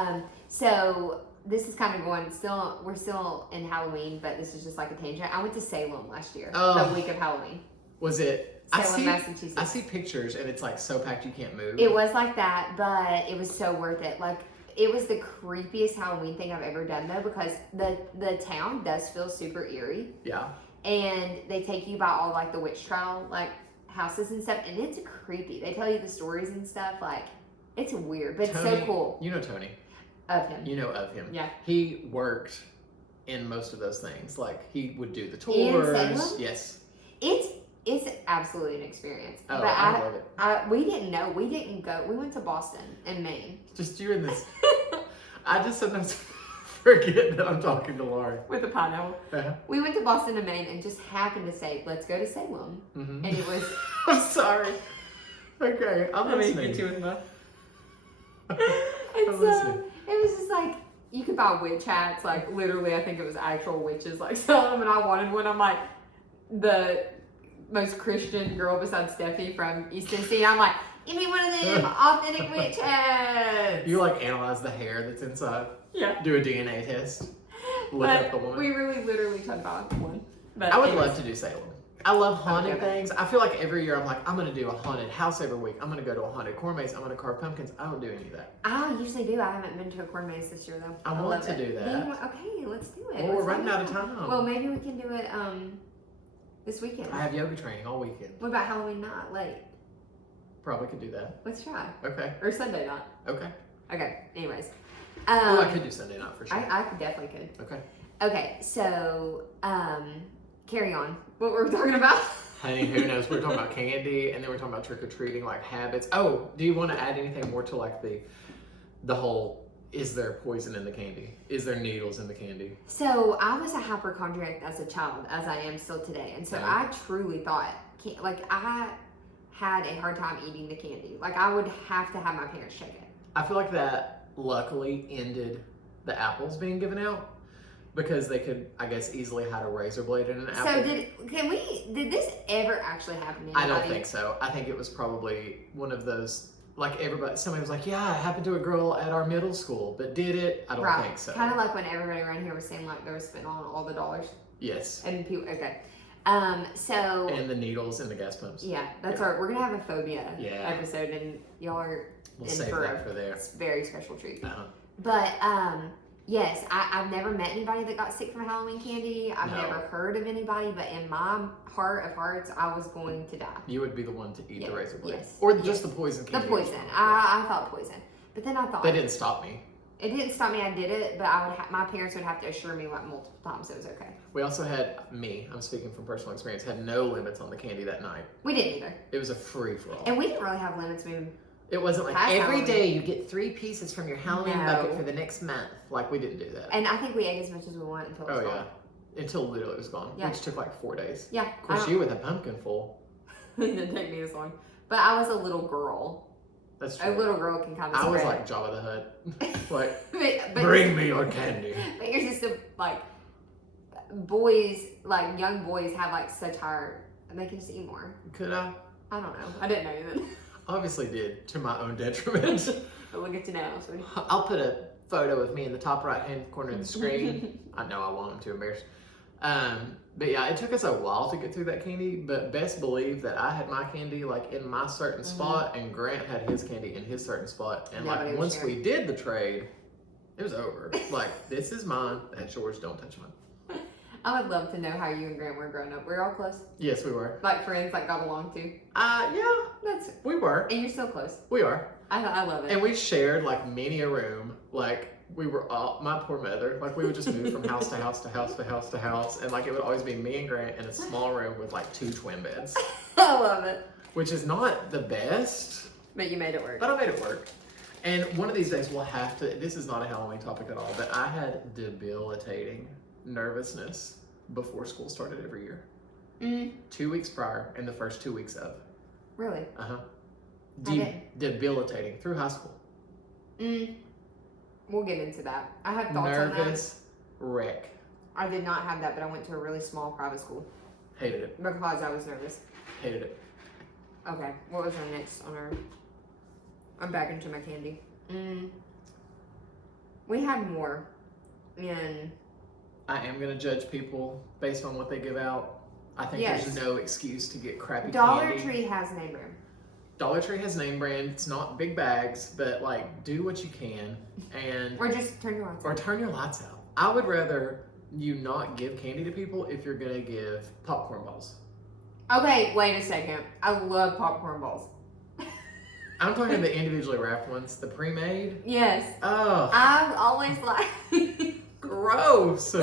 So this is kind of we're still in Halloween, but this is just like a tangent. I went to Salem last year, the week of Halloween. Was it? Salem, Massachusetts. I see pictures and it's like so packed you can't move. It was like that, but it was so worth it. Like, it was the creepiest Halloween thing I've ever done, though, because the town does feel super eerie. Yeah. And they take you by all like the witch trial like houses and stuff, and it's creepy. They tell you the stories and stuff. Like, it's weird, but Tony, it's so cool. You know Tony. Of him. You know of him. Yeah. He worked in most of those things. Like, he would do the tours. In Salem? Yes. It's absolutely an experience. Oh, but I love it. We didn't know. We didn't go. We went to Boston and Maine. Just you and this. I just sometimes forget that I'm talking to Lauren. With a pineapple. Uh-huh. We went to Boston and Maine and just happened to say, let's go to Salem. Mm-hmm. And it was... I'm sorry. Okay, I'm listening. Get you in the... I'm listening. It was just like, you could buy witch hats. Like, literally, I think it was actual witches like selling them. And I wanted one. I'm like, the most Christian girl besides Steffi from East Tennessee. I'm like, give me one of them authentic witch hats. You like analyze the hair that's inside. Yeah. Do a DNA test. Look up the woman. We really literally tried to buy one. But I would love to do Salem. I love haunted Okay. things. I feel like every year I'm like, I'm going to do a haunted house every week. I'm going to go to a haunted corn maze. I'm going to carve pumpkins. I don't do any of that. I usually do. I haven't been to a corn maze this year, though. I want love to it. do that. Okay, let's do it. Well, we're Let's running out find of time. Well, maybe we can do it this weekend. I have yoga training all weekend. What about Halloween night? Late. Probably could do that. Let's try. Okay. Or Sunday night. Okay. Okay. Anyways. I could do Sunday night for sure. I definitely could. Okay. Okay. So, carry on. What were we talking about? Honey, who knows? We're talking about candy, and then we're talking about trick-or-treating, like habits. Oh, do you want to add anything more to like the whole, is there poison in the candy? Is there needles in the candy? So I was a hypochondriac as a child, as I am still today. And so Okay. I truly thought, like, I had a hard time eating the candy. Like, I would have to have my parents check it. I feel like that luckily ended the apples being given out because they could, I guess, easily hide a razor blade in an apple. So did this ever actually happen to anybody? I don't think so. I think it was probably one of those, like somebody was like, yeah, it happened to a girl at our middle school, but did it? I don't think so. Kind of like when everybody around here was saying like they were spending on all the dollars. Yes. And people, okay. So. And the needles and the gas pumps. Yeah, that's we're gonna have a phobia episode, and y'all are We'll in save for that for there. a very special treat. Uh-huh. But yes, I've never met anybody that got sick from Halloween candy. I've No. never heard of anybody, but in my heart of hearts, I was going to die. You would be the one to eat the razor blade. Yes. Or just the poison The candy. poison. I thought poison. But then I thought. That didn't stop me. It didn't stop me. I did it, but my parents would have to assure me like multiple times it was okay. We also had, I'm speaking from personal experience, had no limits on the candy that night. We didn't either. It was a free-for-all. And we didn't really have limits moving It wasn't like Past every Halloween. day you get 3 pieces from your Halloween No. bucket for the next month. Like, we didn't do that. And I think we ate as much as we wanted until it was Oh, gone. yeah. Until literally it was gone, Yeah. which took like 4 days. Yeah. Of course, you with a pumpkin full. It didn't take me as long. But I was a little girl. That's A true. little girl can kind of I was spread. like Jabba the Hutt. Like, but bring me your candy. But you're just like boys, like young boys have like such higher, and they can just eat more. Could I? I don't know. I didn't know you then. Obviously did, to my own detriment. But look at you now, sweetie. I'll put a photo of me in the top right-hand corner of the screen. I know I want him to embarrass. But yeah, it took us a while to get through that candy, but best believe that I had my candy like in my certain spot and Grant had his candy in his certain spot. And Yeah, but like it was once we did the trade, it was over. Like, this is mine, that's yours, don't touch mine. I would love to know how you and Grant were growing up. Were you all close? Yes, we were. Like friends, like got along too? Yeah, That's, we were. and you're still close. We are. I love it. And we shared like many a room. Like, we were all, my poor mother, like we would just move from house to house to house to house to house. And like it would always be me and Grant in a small room with like 2 twin beds, I love it. which is not the best, But you made it work. but I made it work. And one of these days we'll have to, this is not a Halloween topic at all, but I had debilitating nervousness before school started every year. 2 weeks prior and the first 2 weeks of. Really? Uh-huh. I didn't. Debilitating through high school. We'll get into that. I have thoughts on that. Nervous wreck. I did not have that, but I went to a really small private school Hated it. because I was nervous. Hated it. Okay, what was our next on our... I'm back into my candy. We had more. And I am going to judge people based on what they give out. I think Yes. there's no excuse to get crappy Dollar candy. Tree has name brand. Dollar Tree has name brand. It's not big bags, but like, do what you can and Or just turn your lights or on. turn your lights out. I would rather you not give candy to people if you're going to give popcorn balls. Okay, wait a second. I love popcorn balls. I'm talking the individually wrapped ones, the pre-made. Yes. Oh, I've always liked... gross. I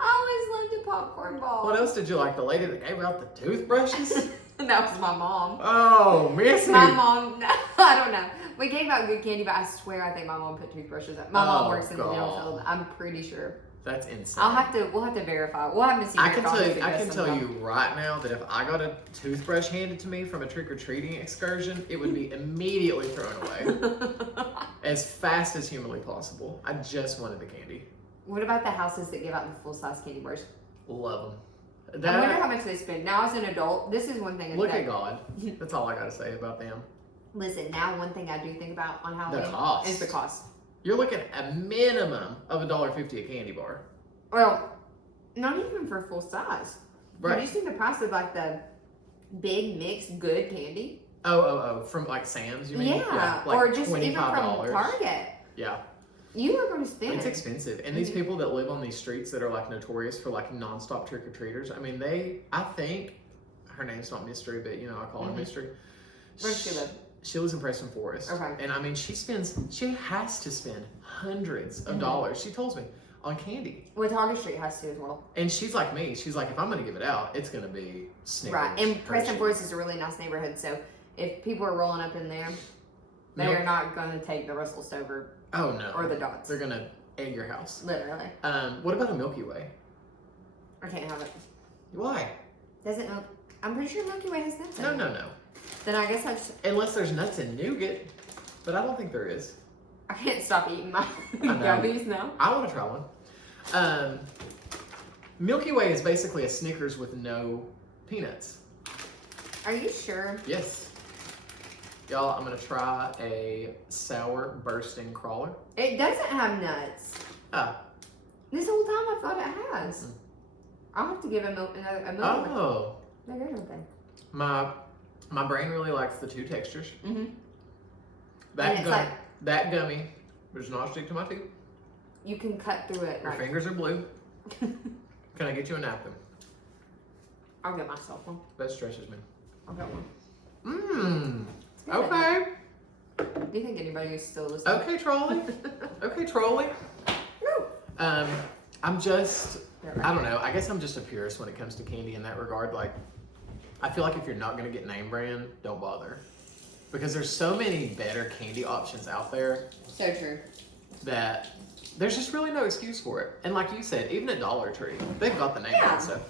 always loved a popcorn ball. What else did you like? The lady that gave out the toothbrushes? That was my mom. Oh, Missy. My mom, I don't know. We gave out good candy, but I swear I think my mom put toothbrushes up. My mom Oh, works in the dental God. field. I'm pretty sure. That's insane. We'll have to verify. We'll have to see. I can tell you right now that if I got a toothbrush handed to me from a trick-or-treating excursion, it would be immediately thrown away as fast as humanly possible. I just wanted the candy. What about the houses that give out the full-size candy bars? Love them. I wonder how much they spend. Now as an adult, this is one thing. Look at God. That's all I gotta say about them. Listen, now one thing I do think about on Halloween cost. is the cost. You're looking at a minimum of $1.50 a candy bar. Well, not even for full size. Right. Have you seen the price of like the big mixed good candy? Oh, from like Sam's, you mean? Yeah, like or just even $25. from Target. Yeah. You are going to spend. It's expensive. And these people that live on these streets that are like notorious for like nonstop trick-or-treaters, I mean, I think, her name's not Mystery, but you know, I call her Mystery. Where does she live? She lives in Preston Forest. Okay. And I mean, she has to spend hundreds of dollars, she tells me, on candy. Well, Target Street has to as well. And she's like me. She's like, if I'm going to give it out, it's going to be Snickers. Right. And Preston Hershey's. Forest is a really nice neighborhood, so if people are rolling up in there, they Nope. are not going to take the Russell Stover Oh, no. or the Dots. They're going to egg your house. Literally. What about a Milky Way? I can't have it. Why? Doesn't Milk... I'm pretty sure Milky Way has nuts in it. No. Then I guess I just... Unless there's nuts in nougat. But I don't think there is. I can't stop eating my know. gummies now. I want to try one. Milky Way is basically a Snickers with no peanuts. Are you sure? Yes. Y'all, I'm going to try a sour bursting crawler. It doesn't have nuts. Ah. This whole time I thought it has. I'll have to give a Milky Way. Oh. They're good, aren't they? My brain really likes the two textures. Mm-hmm. That it's that gummy does not stick to my teeth. You can cut through it. Your Like, fingers are blue. Can I get you a napkin? I'll get myself one. That stresses me. I'll get one. Mmm. It's good. Okay. Do you think anybody is still listening? Okay, trolley. Okay, trolley. I'm just, I don't know. I guess I'm just a purist when it comes to candy in that regard. Like, I feel like if you're not gonna get name brand, don't bother. Because there's so many better candy options out there So true. that there's just really no excuse for it. And like you said, even at Dollar Tree, they've got the name Yeah. on stuff.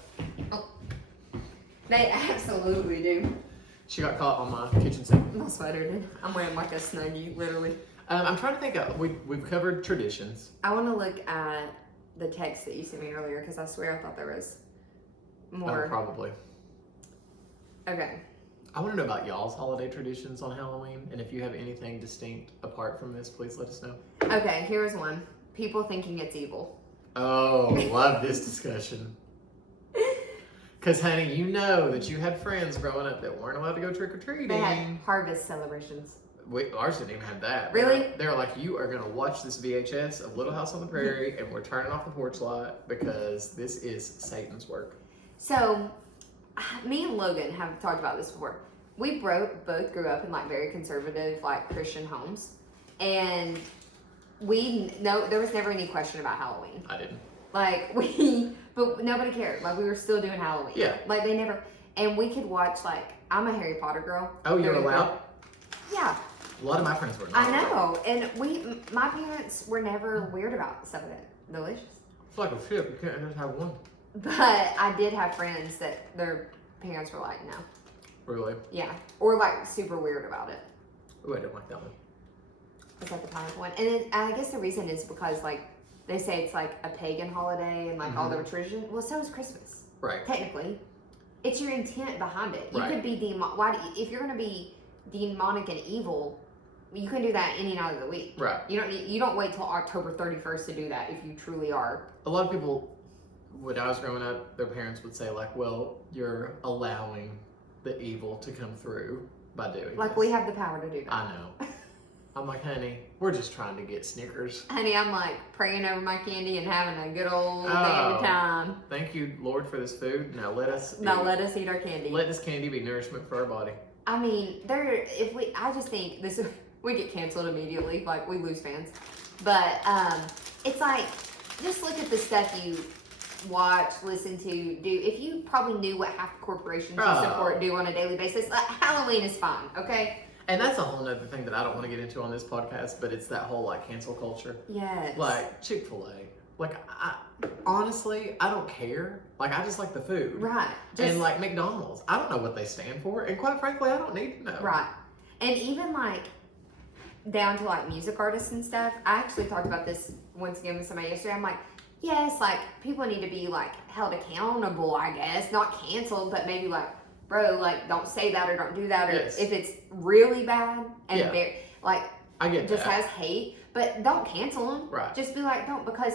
They absolutely do. She got caught on my kitchen sink. My sweater did. I'm wearing like a snuggie, literally. I'm trying to think of, we've covered traditions. I want to look at the text that you sent me earlier because I swear I thought there was more. Oh, probably. Okay. I want to know about y'all's holiday traditions on Halloween, and if you have anything distinct apart from this, please let us know. Okay, here's one. People thinking it's evil. Oh, love this discussion. Because, honey, you know that you had friends growing up that weren't allowed to go trick-or-treating. They had harvest celebrations. Ours didn't even have that. Really? They were like, you are going to watch this VHS of Little House on the Prairie, and we're turning off the porch light because this is Satan's work. So, me and Logan have talked about this before. We both grew up in like very conservative, like Christian homes, and there was never any question about Halloween. I didn't. Like but nobody cared. Like we were still doing Halloween. Yeah. Like they never, and we could watch like I'm a Harry Potter girl. Oh, you're allowed? Yeah. A lot of my friends were not. I know, and my parents were never weird about some of it. Delicious. It's like a ship. You can't just have one. But I did have friends that their parents were like, no. Really? Yeah. Or like super weird about it. Ooh, I didn't like that one. Is that the pineapple one? And then I guess the reason is because like they say it's like a pagan holiday and like all their tradition. Well, so is Christmas. Right. Technically, it's your intent behind it. You Right. could be if you're gonna be demonic and evil, you can do that any night of the week. Right. You don't wait till October 31st to do that if you truly are. A lot of people, when I was growing up, their parents would say like, well, you're allowing the evil to come through by doing Like this. we have the power to do that. I know. I'm like, honey, we're just trying to get Snickers. Honey, I'm like praying over my candy and having a good old Oh. dandy time. Thank you, Lord, for this food. Now let us Eat our candy. let this candy be nourishment for our body. I mean, I just think we get canceled immediately, like we lose fans. But it's like, just look at the stuff you watch, listen to, do. If you probably knew what half the corporations you support do on a daily basis, Halloween is fine, okay? And that's a whole nother thing that I don't want to get into on this podcast, but it's that whole like cancel culture. Yes. Like Chick-fil-A. Like honestly, I don't care. Like I just like the food. Right. And like McDonald's, I don't know what they stand for, and quite frankly, I don't need to know. Right. And even like down to like music artists and stuff. I actually talked about this once again with somebody yesterday. I'm like, yes, like people need to be like held accountable, I guess, not canceled, but maybe like, bro, like don't say that or don't do that, or Yes. if it's really bad and Yeah. they're like I get just that. has hate, but don't cancel them. Right. Just be like, don't, because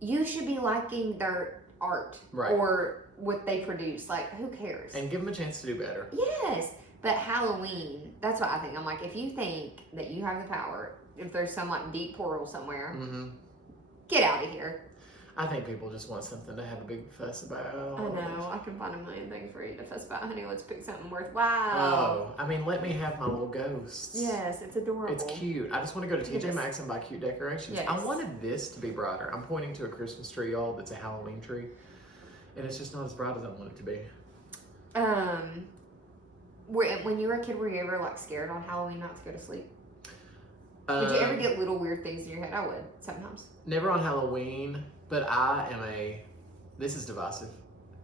you should be liking their art Right. or what they produce. Like, who cares? And give them a chance to do better. Yes, but Halloween, that's what I think. I'm like, if you think that you have the power, if there's some like deep portal somewhere, Mm-hmm. get out of here. I think people just want something to have a big fuss about. I know. I can find a million things for you to fuss about. Honey, let's pick something worthwhile. Oh, I mean, let me have my little ghosts. Yes, it's adorable. It's cute. I just want to go to TJ Yes. Maxx and buy cute decorations. Yes. I wanted this to be brighter. I'm pointing to a Christmas tree, y'all, that's a Halloween tree. And it's just not as bright as I want it to be. When you were a kid, were you ever like scared on Halloween not to go to sleep? Did you ever get little weird things in your head? I would sometimes. Never on Halloween, but I am this is divisive,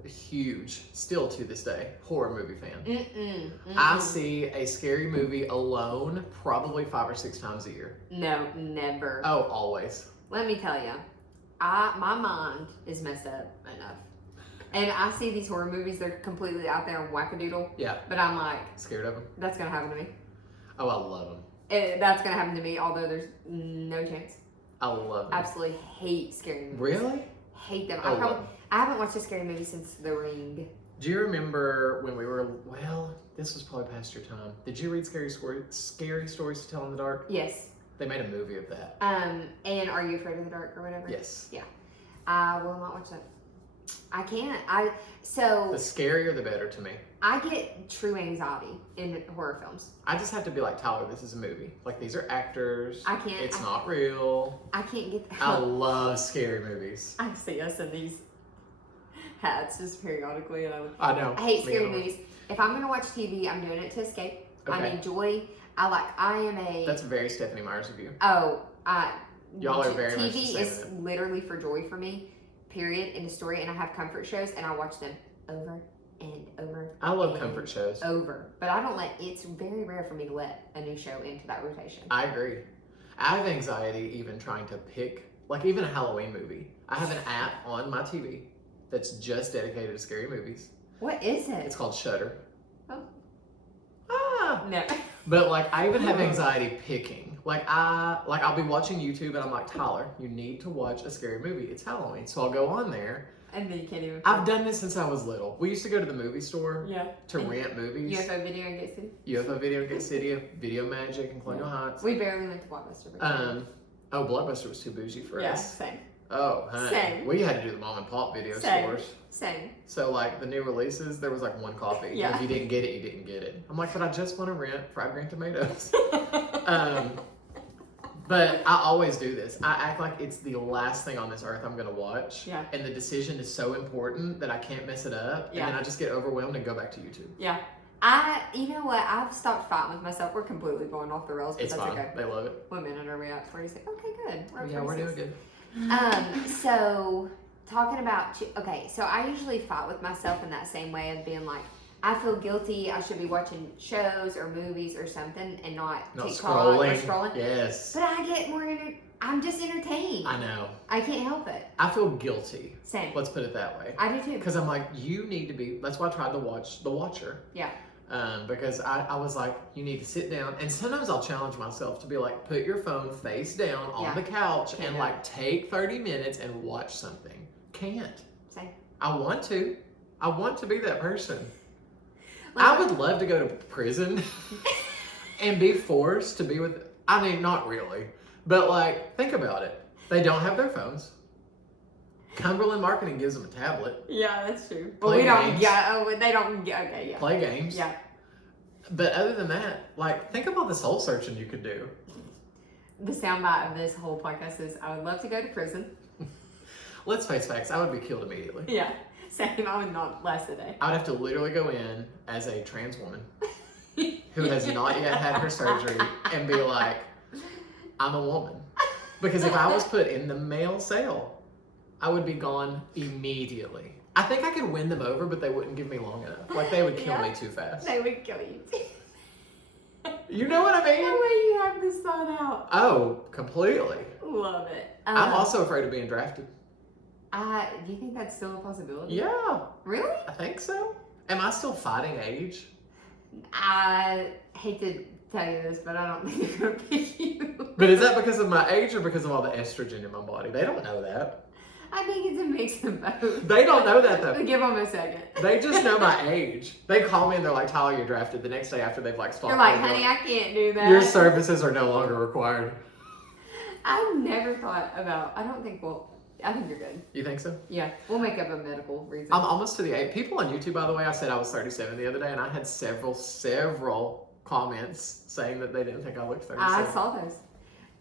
a huge, still to this day, horror movie fan. I see a scary movie alone probably 5 or 6 times a year. No, never. Oh, always. Let me tell you, my mind is messed up enough. And I see these horror movies, they're completely out there and wackadoodle. Yeah. But I'm like, Scared of them? that's going to happen to me. Oh, I love them. That's going to happen to me, although there's no chance. I love them. Absolutely hate scary movies. Really? Hate them. Oh, I haven't watched a scary movie since The Ring. Do you remember when we were, this was probably past your time. Did you read Scary Stories to Tell in the Dark? Yes. They made a movie of that. And Are You Afraid of the Dark or whatever? Yes. Yeah. I will not watch that. I can't. The scarier, the better to me. I get true anxiety in horror films. I just have to be like, Tyler, this is a movie. Like, these are actors. I can't. It's not real. I can't get that. I love scary movies. I see us in these hats just periodically, and I know. I hate Me scary and I. movies. If I'm gonna watch TV, I'm doing it to escape. I Okay. mean, joy. I am a. That's very Stephanie Myers of you. Oh, Y'all are very much the TV same is in it. literally for joy for me, period, in the story. And I have comfort shows and I watch them over and over. I love and comfort shows. Over. But I don't it's very rare for me to let a new show into that rotation. I agree. I have anxiety even trying to pick, like even a Halloween movie. I have an app on my TV that's just dedicated to scary movies. What is it? It's called Shudder. Oh. Ah! No. But like I even have anxiety picking. I'll be watching YouTube and I'm like, Tyler, you need to watch a scary movie. It's Halloween. So I'll go on there. And then you can't even. I've done this since I was little. We used to go to the movie store to And rent movies. UFO Video and Get City. UFO Video, Get City, Video Magic, and Colonial Heights. We barely went to Blockbuster. Blockbuster was too bougie for us. Same. Oh, honey. Same. We had to do the mom and pop video Same. stores. Same. So like the new releases, there was like one copy. Yeah. If you didn't get it, you didn't get it. I'm like, but I just want to rent fried green tomatoes. But I always do this. I act like it's the last thing on this earth I'm gonna watch. Yeah. And the decision is so important that I can't mess it up. Yeah. And then I just get overwhelmed and go back to YouTube. Yeah. You know what? I've stopped fighting with myself. We're completely going off the rails, but It's that's fine. okay. They love it. What minute are we at? 46. Okay, good. We're at Yeah, we're 46. doing good. So talking about, okay, so I usually fight with myself in that same way of being like, I feel guilty. I should be watching shows or movies or something and not TikTok or scrolling. Yes. But I get more, I'm just entertained. I know. I can't help it. I feel guilty. Same. Let's put it that way. I do too. Because I'm like, you need to be, that's why I tried to watch The Watcher. Yeah. Because I was like, you need to sit down. And sometimes I'll challenge myself to be like, put your phone face down on the couch and like take 30 minutes and watch something. Can't. Same. I want to. I want to be that person. Like, I would love to go to prison and be forced to be with, I mean, not really, but like, think about it. They don't have their phones. Cumberland Marketing gives them a tablet. Yeah, that's true. Play Well, we don't games. get, they don't get, okay, yeah. Play games. Yeah. But other than that, like, think about the soul searching you could do. The soundbite of this whole podcast is, I would love to go to prison. Let's face facts, I would be killed immediately. Yeah, same. I would not last a day. I would have to literally go in as a trans woman who has not yet had her surgery and be like, I'm a woman. Because if I was put in the male cell, I would be gone immediately. I think I could win them over, but they wouldn't give me long enough. Like, they would kill me too fast. They would kill you. You know what I The way mean? you have this thought out. Oh, completely. Love it. I'm also afraid of being drafted. Do you think that's still a possibility? Yeah, Really? I think so. Am I still fighting age? I hate to tell you this, but I don't think they're gonna pick you. But is that because of my age or because of all the estrogen in my body? They don't know that. I think it's a mix of both. They don't know that though. Give them a second. They just know my age. They call me and they're like, Tyler, you're drafted. The next day after they've like stalked You're like, me, honey, I can't do that. your services are no longer required. I've never thought about, I don't think, I think you're good. You think so? Yeah, we'll make up a medical reason. I'm almost to the age. People on YouTube, by the way, I said I was 37 the other day, and I had several comments saying that they didn't think I looked 37. I saw those.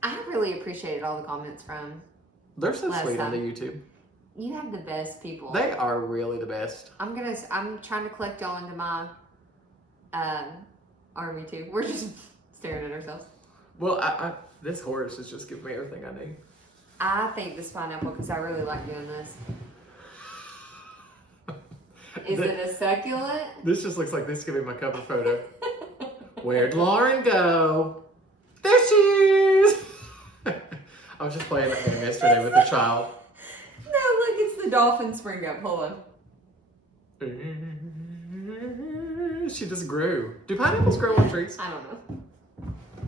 I really appreciated all the comments from, They're so last sweet on the time. YouTube. you have the best people. They are really the best. I'm trying to collect y'all into my army too. We're just staring at ourselves. Well, this horse is just giving me everything I need. I think this pineapple, because I really like doing this. Is it a succulent? This just looks like this could be my cover photo. Where'd Lauren go? There she is! I was just playing that game yesterday with a child. No, look, it's the dolphin spring up. Hold on. She just grew. Do pineapples grow on trees? I don't know.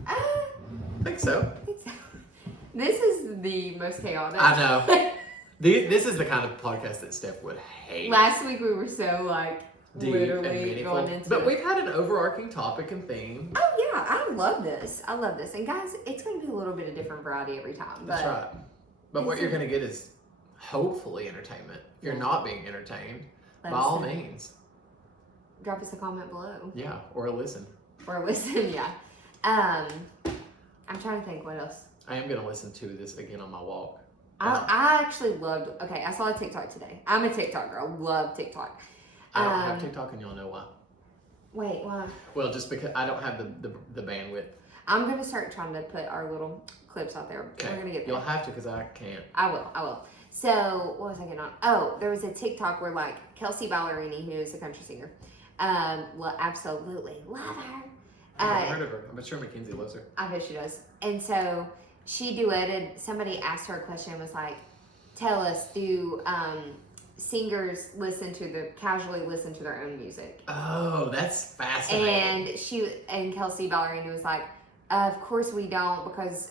I think so. This is the most chaotic. I know. This is the kind of podcast that Steph would hate. Last week we were so like Deep literally and meaningful. going into But it. we've had an overarching topic and theme. Oh yeah, I love this. I love this. And guys, it's going to be a little bit of different variety every time. But That's right. But what you're going to get is hopefully entertainment. If you're not being entertained, by all means. Drop us a comment below. Yeah, or a listen. Or listen, yeah. I'm trying to think what else. I am going to listen to this again on my walk. I actually loved, okay, I saw a TikTok today. I'm a TikTok girl. Love TikTok. I don't have TikTok and y'all know why. Wait, what? Well, just because I don't have the bandwidth. I'm gonna start trying to put our little clips out there. Okay. We're gonna get there. You'll have to because I can't. I will. So, what was I getting on? Oh, there was a TikTok where like Kelsey Ballerini, who is a country singer, absolutely love her. I've heard of her. I'm sure Mackenzie loves her. I bet she does. And so she duetted. Somebody asked her a question and was like, "Tell us, do singers casually listen to their own music?" Oh, that's fascinating. And Kelsey Ballerini was like, "Of course we don't, because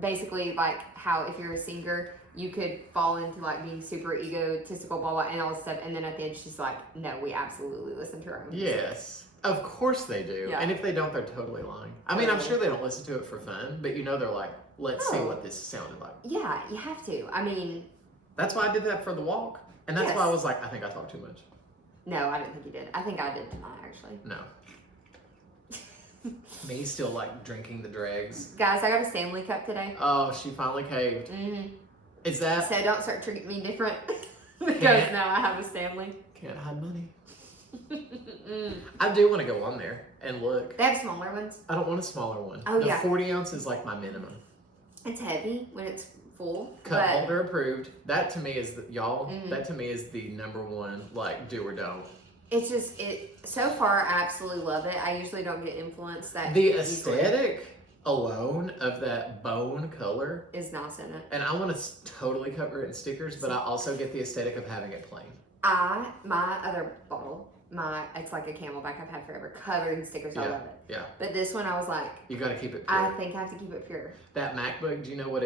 basically like how if you're a singer, you could fall into like being super egotistical, blah blah, and all this stuff." And then at the end, she's like, "No, we absolutely listen to our own music." Yes, of course they do. Yeah. And if they don't, they're totally lying. I mean, I'm sure they don't listen to it for fun, but they're like, let's see what this sounded like. Yeah, you have to. I mean, that's why I did that for the walk, and that's why I was like, I think I talked too much. No, I didn't think you did. I think I did tonight, actually. No. Me still like drinking the dregs. Guys, I got a Stanley cup today. Oh, she finally caved. Mm-hmm. Is that? So don't start treating me different because now I have a Stanley. Can't hide money. I do want to go on there and look. They have smaller ones. I don't want a smaller one. Oh, the yeah. 40 ounce is like my minimum. It's heavy when it's full. Cup holder approved. That to me is Mm-hmm. That to me is the number one like do or don't. It's just so far I absolutely love it. I usually don't get influenced that The aesthetic alone of that bone color is nice in it. And I want to totally cover it in stickers, but I also get the aesthetic of having it plain. My other bottle, it's like a Camelback I've had forever, covered in stickers. I love it. Yeah. But this one I was like, you got to keep it pure. I think I have to keep it pure. That MacBook, do you know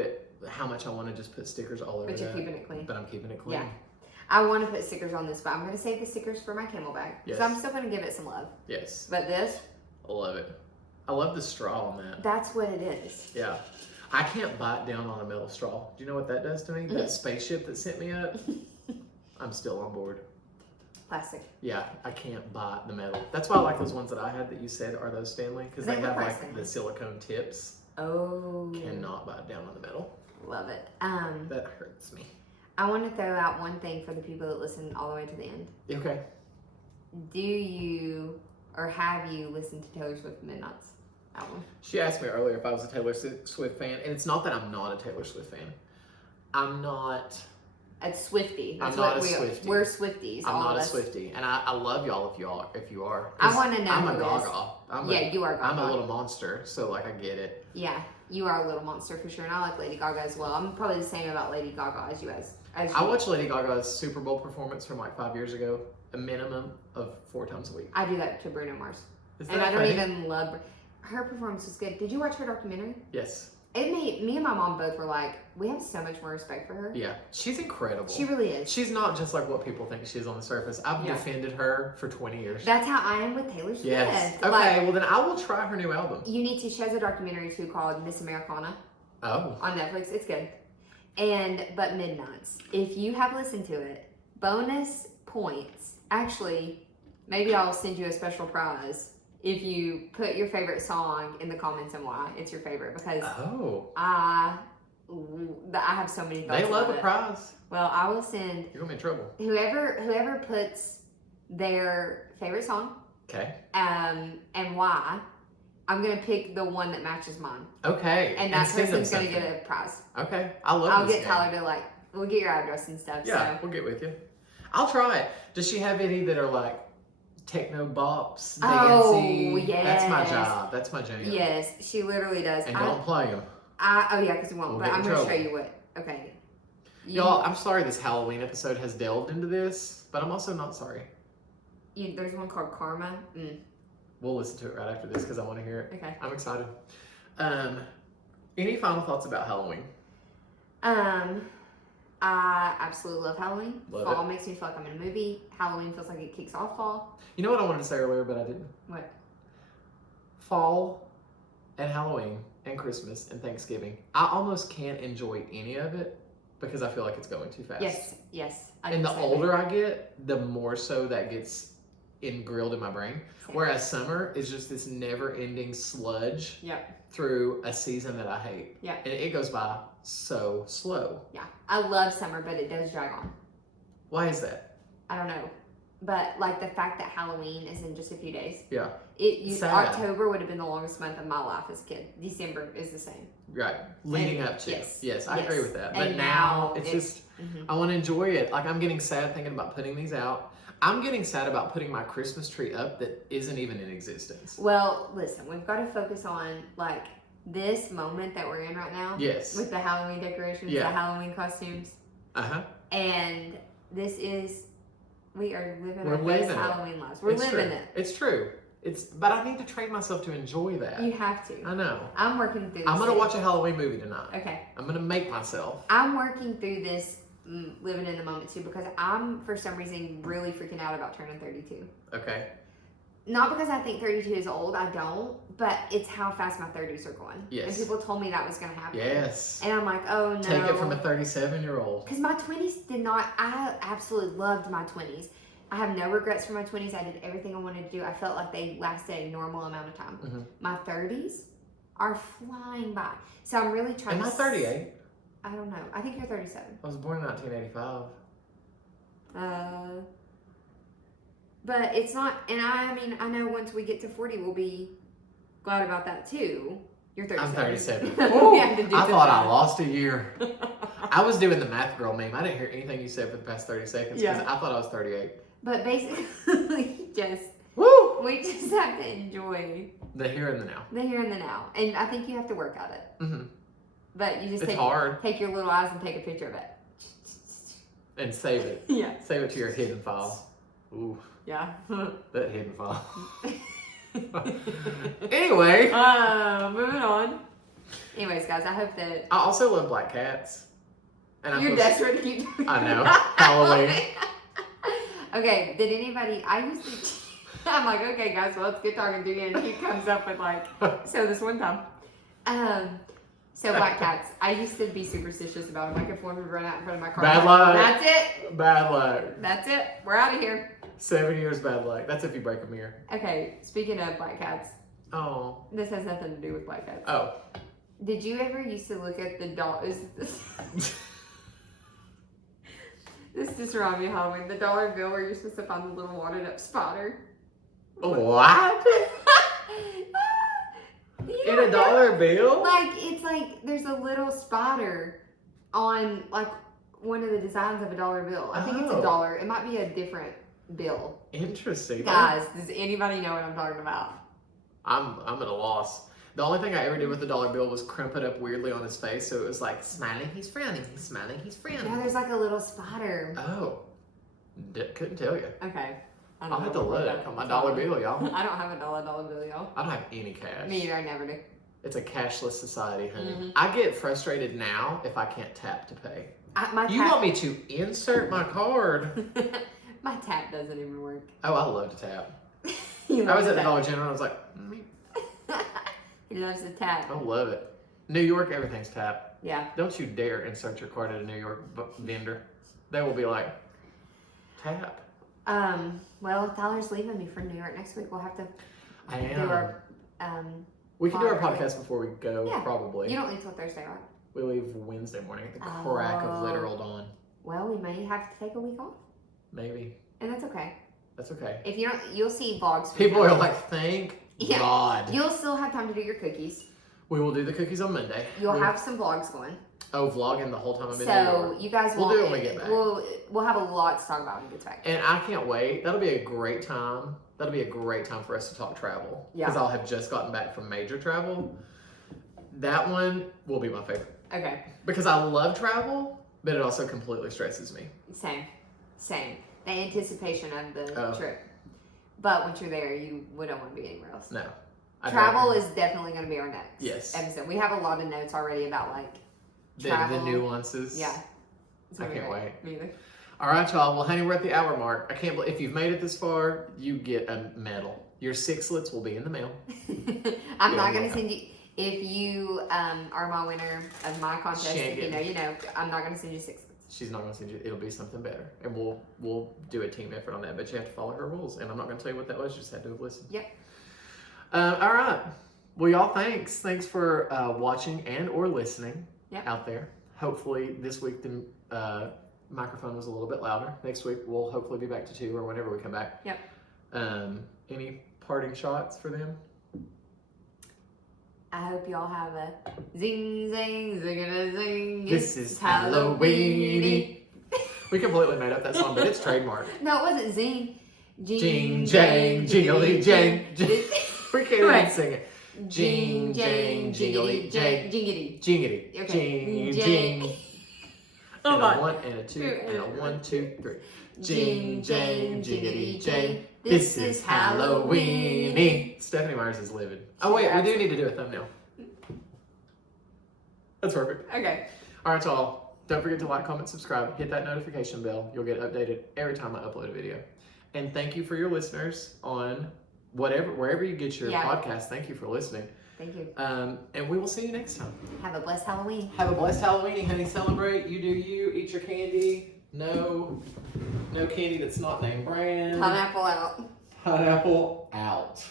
how much I want to just put stickers all over But you're that? keeping it clean. But I'm keeping it clean. Yeah. I want to put stickers on this, but I'm going to save the stickers for my Camelback. Yes. So I'm still going to give it some love. Yes. But this? I love it. I love the straw on that. That's what it is. Yeah. I can't bite down on a metal straw. Do you know what that does to me? That spaceship that sent me up? I'm still on board. Plastic. Yeah, I can't bite the metal. That's why I like those ones that I had that you said are those Stanley, because they have like Stanley. the silicone tips. Oh. Cannot bite down on the metal. Love it. That hurts me. I want to throw out one thing for the people that listen all the way to the end. Okay. Do you or have you listened to Taylor Swift Midnights album? She asked me earlier if I was a Taylor Swift fan, and it's not that I'm not a Taylor Swift fan. I'm not. A Swiftie. That's I'm not what a Swiftie. We're Swifties. I'm all not of a us. Swiftie, and I love y'all if you are. I want to know I'm who a is. Gaga. You are Gaga. I'm a little monster, so like I get it. Yeah, you are a little monster for sure, and I like Lady Gaga as well. I'm probably the same about Lady Gaga as you guys. I watched Lady Gaga's Super Bowl performance from like 5 years ago, a minimum of 4 times a week. I do that to Bruno Mars, Is and that I don't funny? even love her performance was good. Did you watch her documentary? Yes. It made me and my mom both were like, we have so much more respect for her. Yeah, she's incredible. She really is. She's not just like what people think she is on the surface. I've defended her for 20 years. That's how I am with Taylor Swift. Yes. Okay, Like, well then I will try her new album. you need to. She has a documentary too called Miss Americana Oh. on Netflix. It's good. But Midnights. If you have listened to it, bonus points. Actually, maybe I'll send you a special prize if you put your favorite song in the comments and why it's your favorite, because I have so many thoughts. They love about a it. prize. Well, I will send You're gonna be in trouble. whoever puts their favorite song Okay. and why. I'm gonna pick the one that matches mine, Okay. and that send them person's gonna something. get a prize. Okay. I love I'll this get game. Tyler to we'll get your address and stuff. Yeah, So. we'll get with you. I'll try it. Does she have any that are like techno bops, dancey? yes. That's my job. That's my jam. Yes, she literally does. And don't play them. Because we won't. We'll But get I'm in gonna show trouble. you what. Okay. Y'all, I'm sorry this Halloween episode has delved into this, but I'm also not sorry. There's one called Karma. We'll listen to it right after this because I want to hear it. Okay. I'm excited. Any final thoughts about Halloween? I absolutely love Halloween. Love Fall makes me feel like I'm in a movie. Halloween feels like it kicks off fall. You know what I wanted to say earlier, but I didn't? What? Fall and Halloween and Christmas and Thanksgiving. I almost can't enjoy any of it because I feel like it's going too fast. Yes. And the older I get, the more so that gets grilled in my brain. Same. Whereas summer is just this never-ending sludge through a season that I hate. Yeah. And it goes by so slow. Yeah. I love summer, but it does drag on. Why is that? I don't know. But like the fact that Halloween is in just a few days. Yeah. Sad. October would have been the longest month of my life as a kid. December is the same. Right. Leading up to. Yes, I agree with that. But And now it's just, mhm. I want to enjoy it. Like, I'm getting sad thinking about putting these out. I'm getting sad about putting my Christmas tree up that isn't even in existence. Well, listen, we've got to focus on like this moment that we're in right now. Yes. With the Halloween decorations, the Halloween costumes. Uh-huh. And this is, we are living our living best it. Halloween lives. We're living it. It's true. But I need to train myself to enjoy that. You have to. I know. I'm working through this. I'm going to watch a Halloween movie tonight. Okay. I'm going to make myself. I'm working through this living in the moment too because I'm, for some reason, really freaking out about turning 32. Okay. Not because I think 32 is old, I don't, but it's how fast my 30s are going. Yes. And people told me that was going to happen. Yes. And I'm like, oh no. Take it from a 37-year-old. Because my 20s did not, I absolutely loved my 20s. I have no regrets for my 20s. I did everything I wanted to do. I felt like they lasted a normal amount of time. Mm-hmm. My 30s are flying by. So I'm really trying Am I 38? I don't know. I think you're 37. I was born in 1985. But it's not, and I mean, I know once we get to 40, we'll be glad about that too. You're 37. I'm 37. We have to do I the thought I math. lost a year. I was doing the math girl meme. I didn't hear anything you said for the past 30 seconds because I thought I was 38. But basically, Woo! we just have to enjoy The here and the now. the here and the now. And I think you have to work at it. Mm-hmm. But you just It's hard. take your little eyes and take a picture of it. And save it. Yeah. Save it to your hidden file. Ooh, Yeah. that hidden file. Anyway. Moving on. Anyways, guys, I hope that I also love black cats. And you're desperate to keep doing I know. Halloween. Okay, did anybody, I used to, I'm like, okay guys, well it's good talking to you, and he comes up with like, so this one time, so black cats, I used to be superstitious about them. I could form to run out in front of my car. Bad luck. That's it. Bad luck. That's it. We're out of here. 7 years bad luck. That's if you break a mirror. Okay, speaking of black cats, Oh. this has nothing to do with black cats. Oh. Did you ever used to look at the doll? This just reminded me of Halloween. The dollar bill where you're supposed to find the little wadded up spotter. What? In a dollar bill? Like, it's like there's a little spotter on like one of the designs of a dollar bill. I think it's Oh. a dollar. It might be a different bill. Interesting. Guys, does anybody know what I'm talking about? I'm at a loss. The only thing I ever did with the dollar bill was crimp it up weirdly on his face, so it was like smiling, he's frowning, he's smiling, he's frowning. Yeah, there's like a little spotter. Oh, couldn't tell you. Okay. I don't I'll have to know where that look on comes my dollar from. bill, y'all. I don't have a dollar bill, y'all. I don't have any cash. Me either, I never do. It's a cashless society, honey. Mhm. I get frustrated now if I can't tap to pay. You want me to insert my card? My tap doesn't even work. Oh, I love to tap. He I was loves at the that. Dollar General and I was like, He loves the tap. I love it. New York, everything's tap. Yeah. Don't you dare insert your card at a New York vendor. They will be like, tap. Well, Tyler's leaving me for New York next week. We'll have to I do am. our We can do our Friday. podcast before we go, Yeah. probably. You don't leave till Thursday, right? We leave Wednesday morning at the crack of Oh. literal dawn. Well, we may have to take a week off. Maybe. And that's okay. That's okay. If you don't, you'll see vlogs. from People are Tyler. like, thank Yeah. God. You'll still have time to do your cookies. We will do the cookies on Monday. You'll have some vlogs going. Oh, vlogging the whole time I'm in New So York. you guys We'll will. do it when we get back. We'll have a lot to talk about when we get back. And I can't wait. That'll be a great time. That'll be a great time for us to talk travel. Yeah. Because I'll have just gotten back from major travel. That one will be my favorite. Okay. Because I love travel, but it also completely stresses me. Same. The anticipation of the Oh. trip. But once you're there, you wouldn't want to be anywhere else. No. I'd Travel rather- is definitely going to be our next Yes. episode. We have a lot of notes already about like the travel. nuances. Yeah. It's I gonna be can't great. wait. Me either. All right, y'all. Well, honey, we're at the hour mark. I can't believe if you've made it this far, you get a medal. Your sixlets will be in the mail. I'm Yeah, not going yeah. to send you. If you are my winner of my contest, Shank if you it. know, you know. I'm not going to send you sixlets. She's not going to send you. It'll be something better, and we'll do a team effort on that. But you have to follow her rules, and I'm not going to tell you what that was. You just had to have listened. Yep. All right. Well, y'all, thanks for watching and or listening Yep. out there. Hopefully this week the microphone was a little bit louder. Next week we'll hopefully be back to 2 or whenever we come back. Yep. Any parting shots for them? I hope y'all have a zing, zing, zing, zing. This is Halloweeny. We completely made up that song, but it's trademarked. No, it wasn't zing. Jing, jang, jingly, jang. We can't even Right. sing it. Jing, jang, jingly, jang. Jingity. Jingity. Okay. Jing, jing. Oh And my. a 1 and a 2 and a 1, 2, 3. Jing, jang, jingity, jang. This is Halloweeny. Stephanie Myers is livid. Oh wait, we do need to do a thumbnail. That's perfect. Okay. All right, y'all. Don't forget to like, comment, subscribe, hit that notification bell. You'll get updated every time I upload a video. And thank you for your listeners on wherever you get your podcast. Thank you for listening. Thank you. And we will see you next time. Have a blessed Halloween. Have a blessed Halloween, honey. Celebrate. You do you. Eat your candy. No candy that's not name brand. Pineapple out. Pineapple out.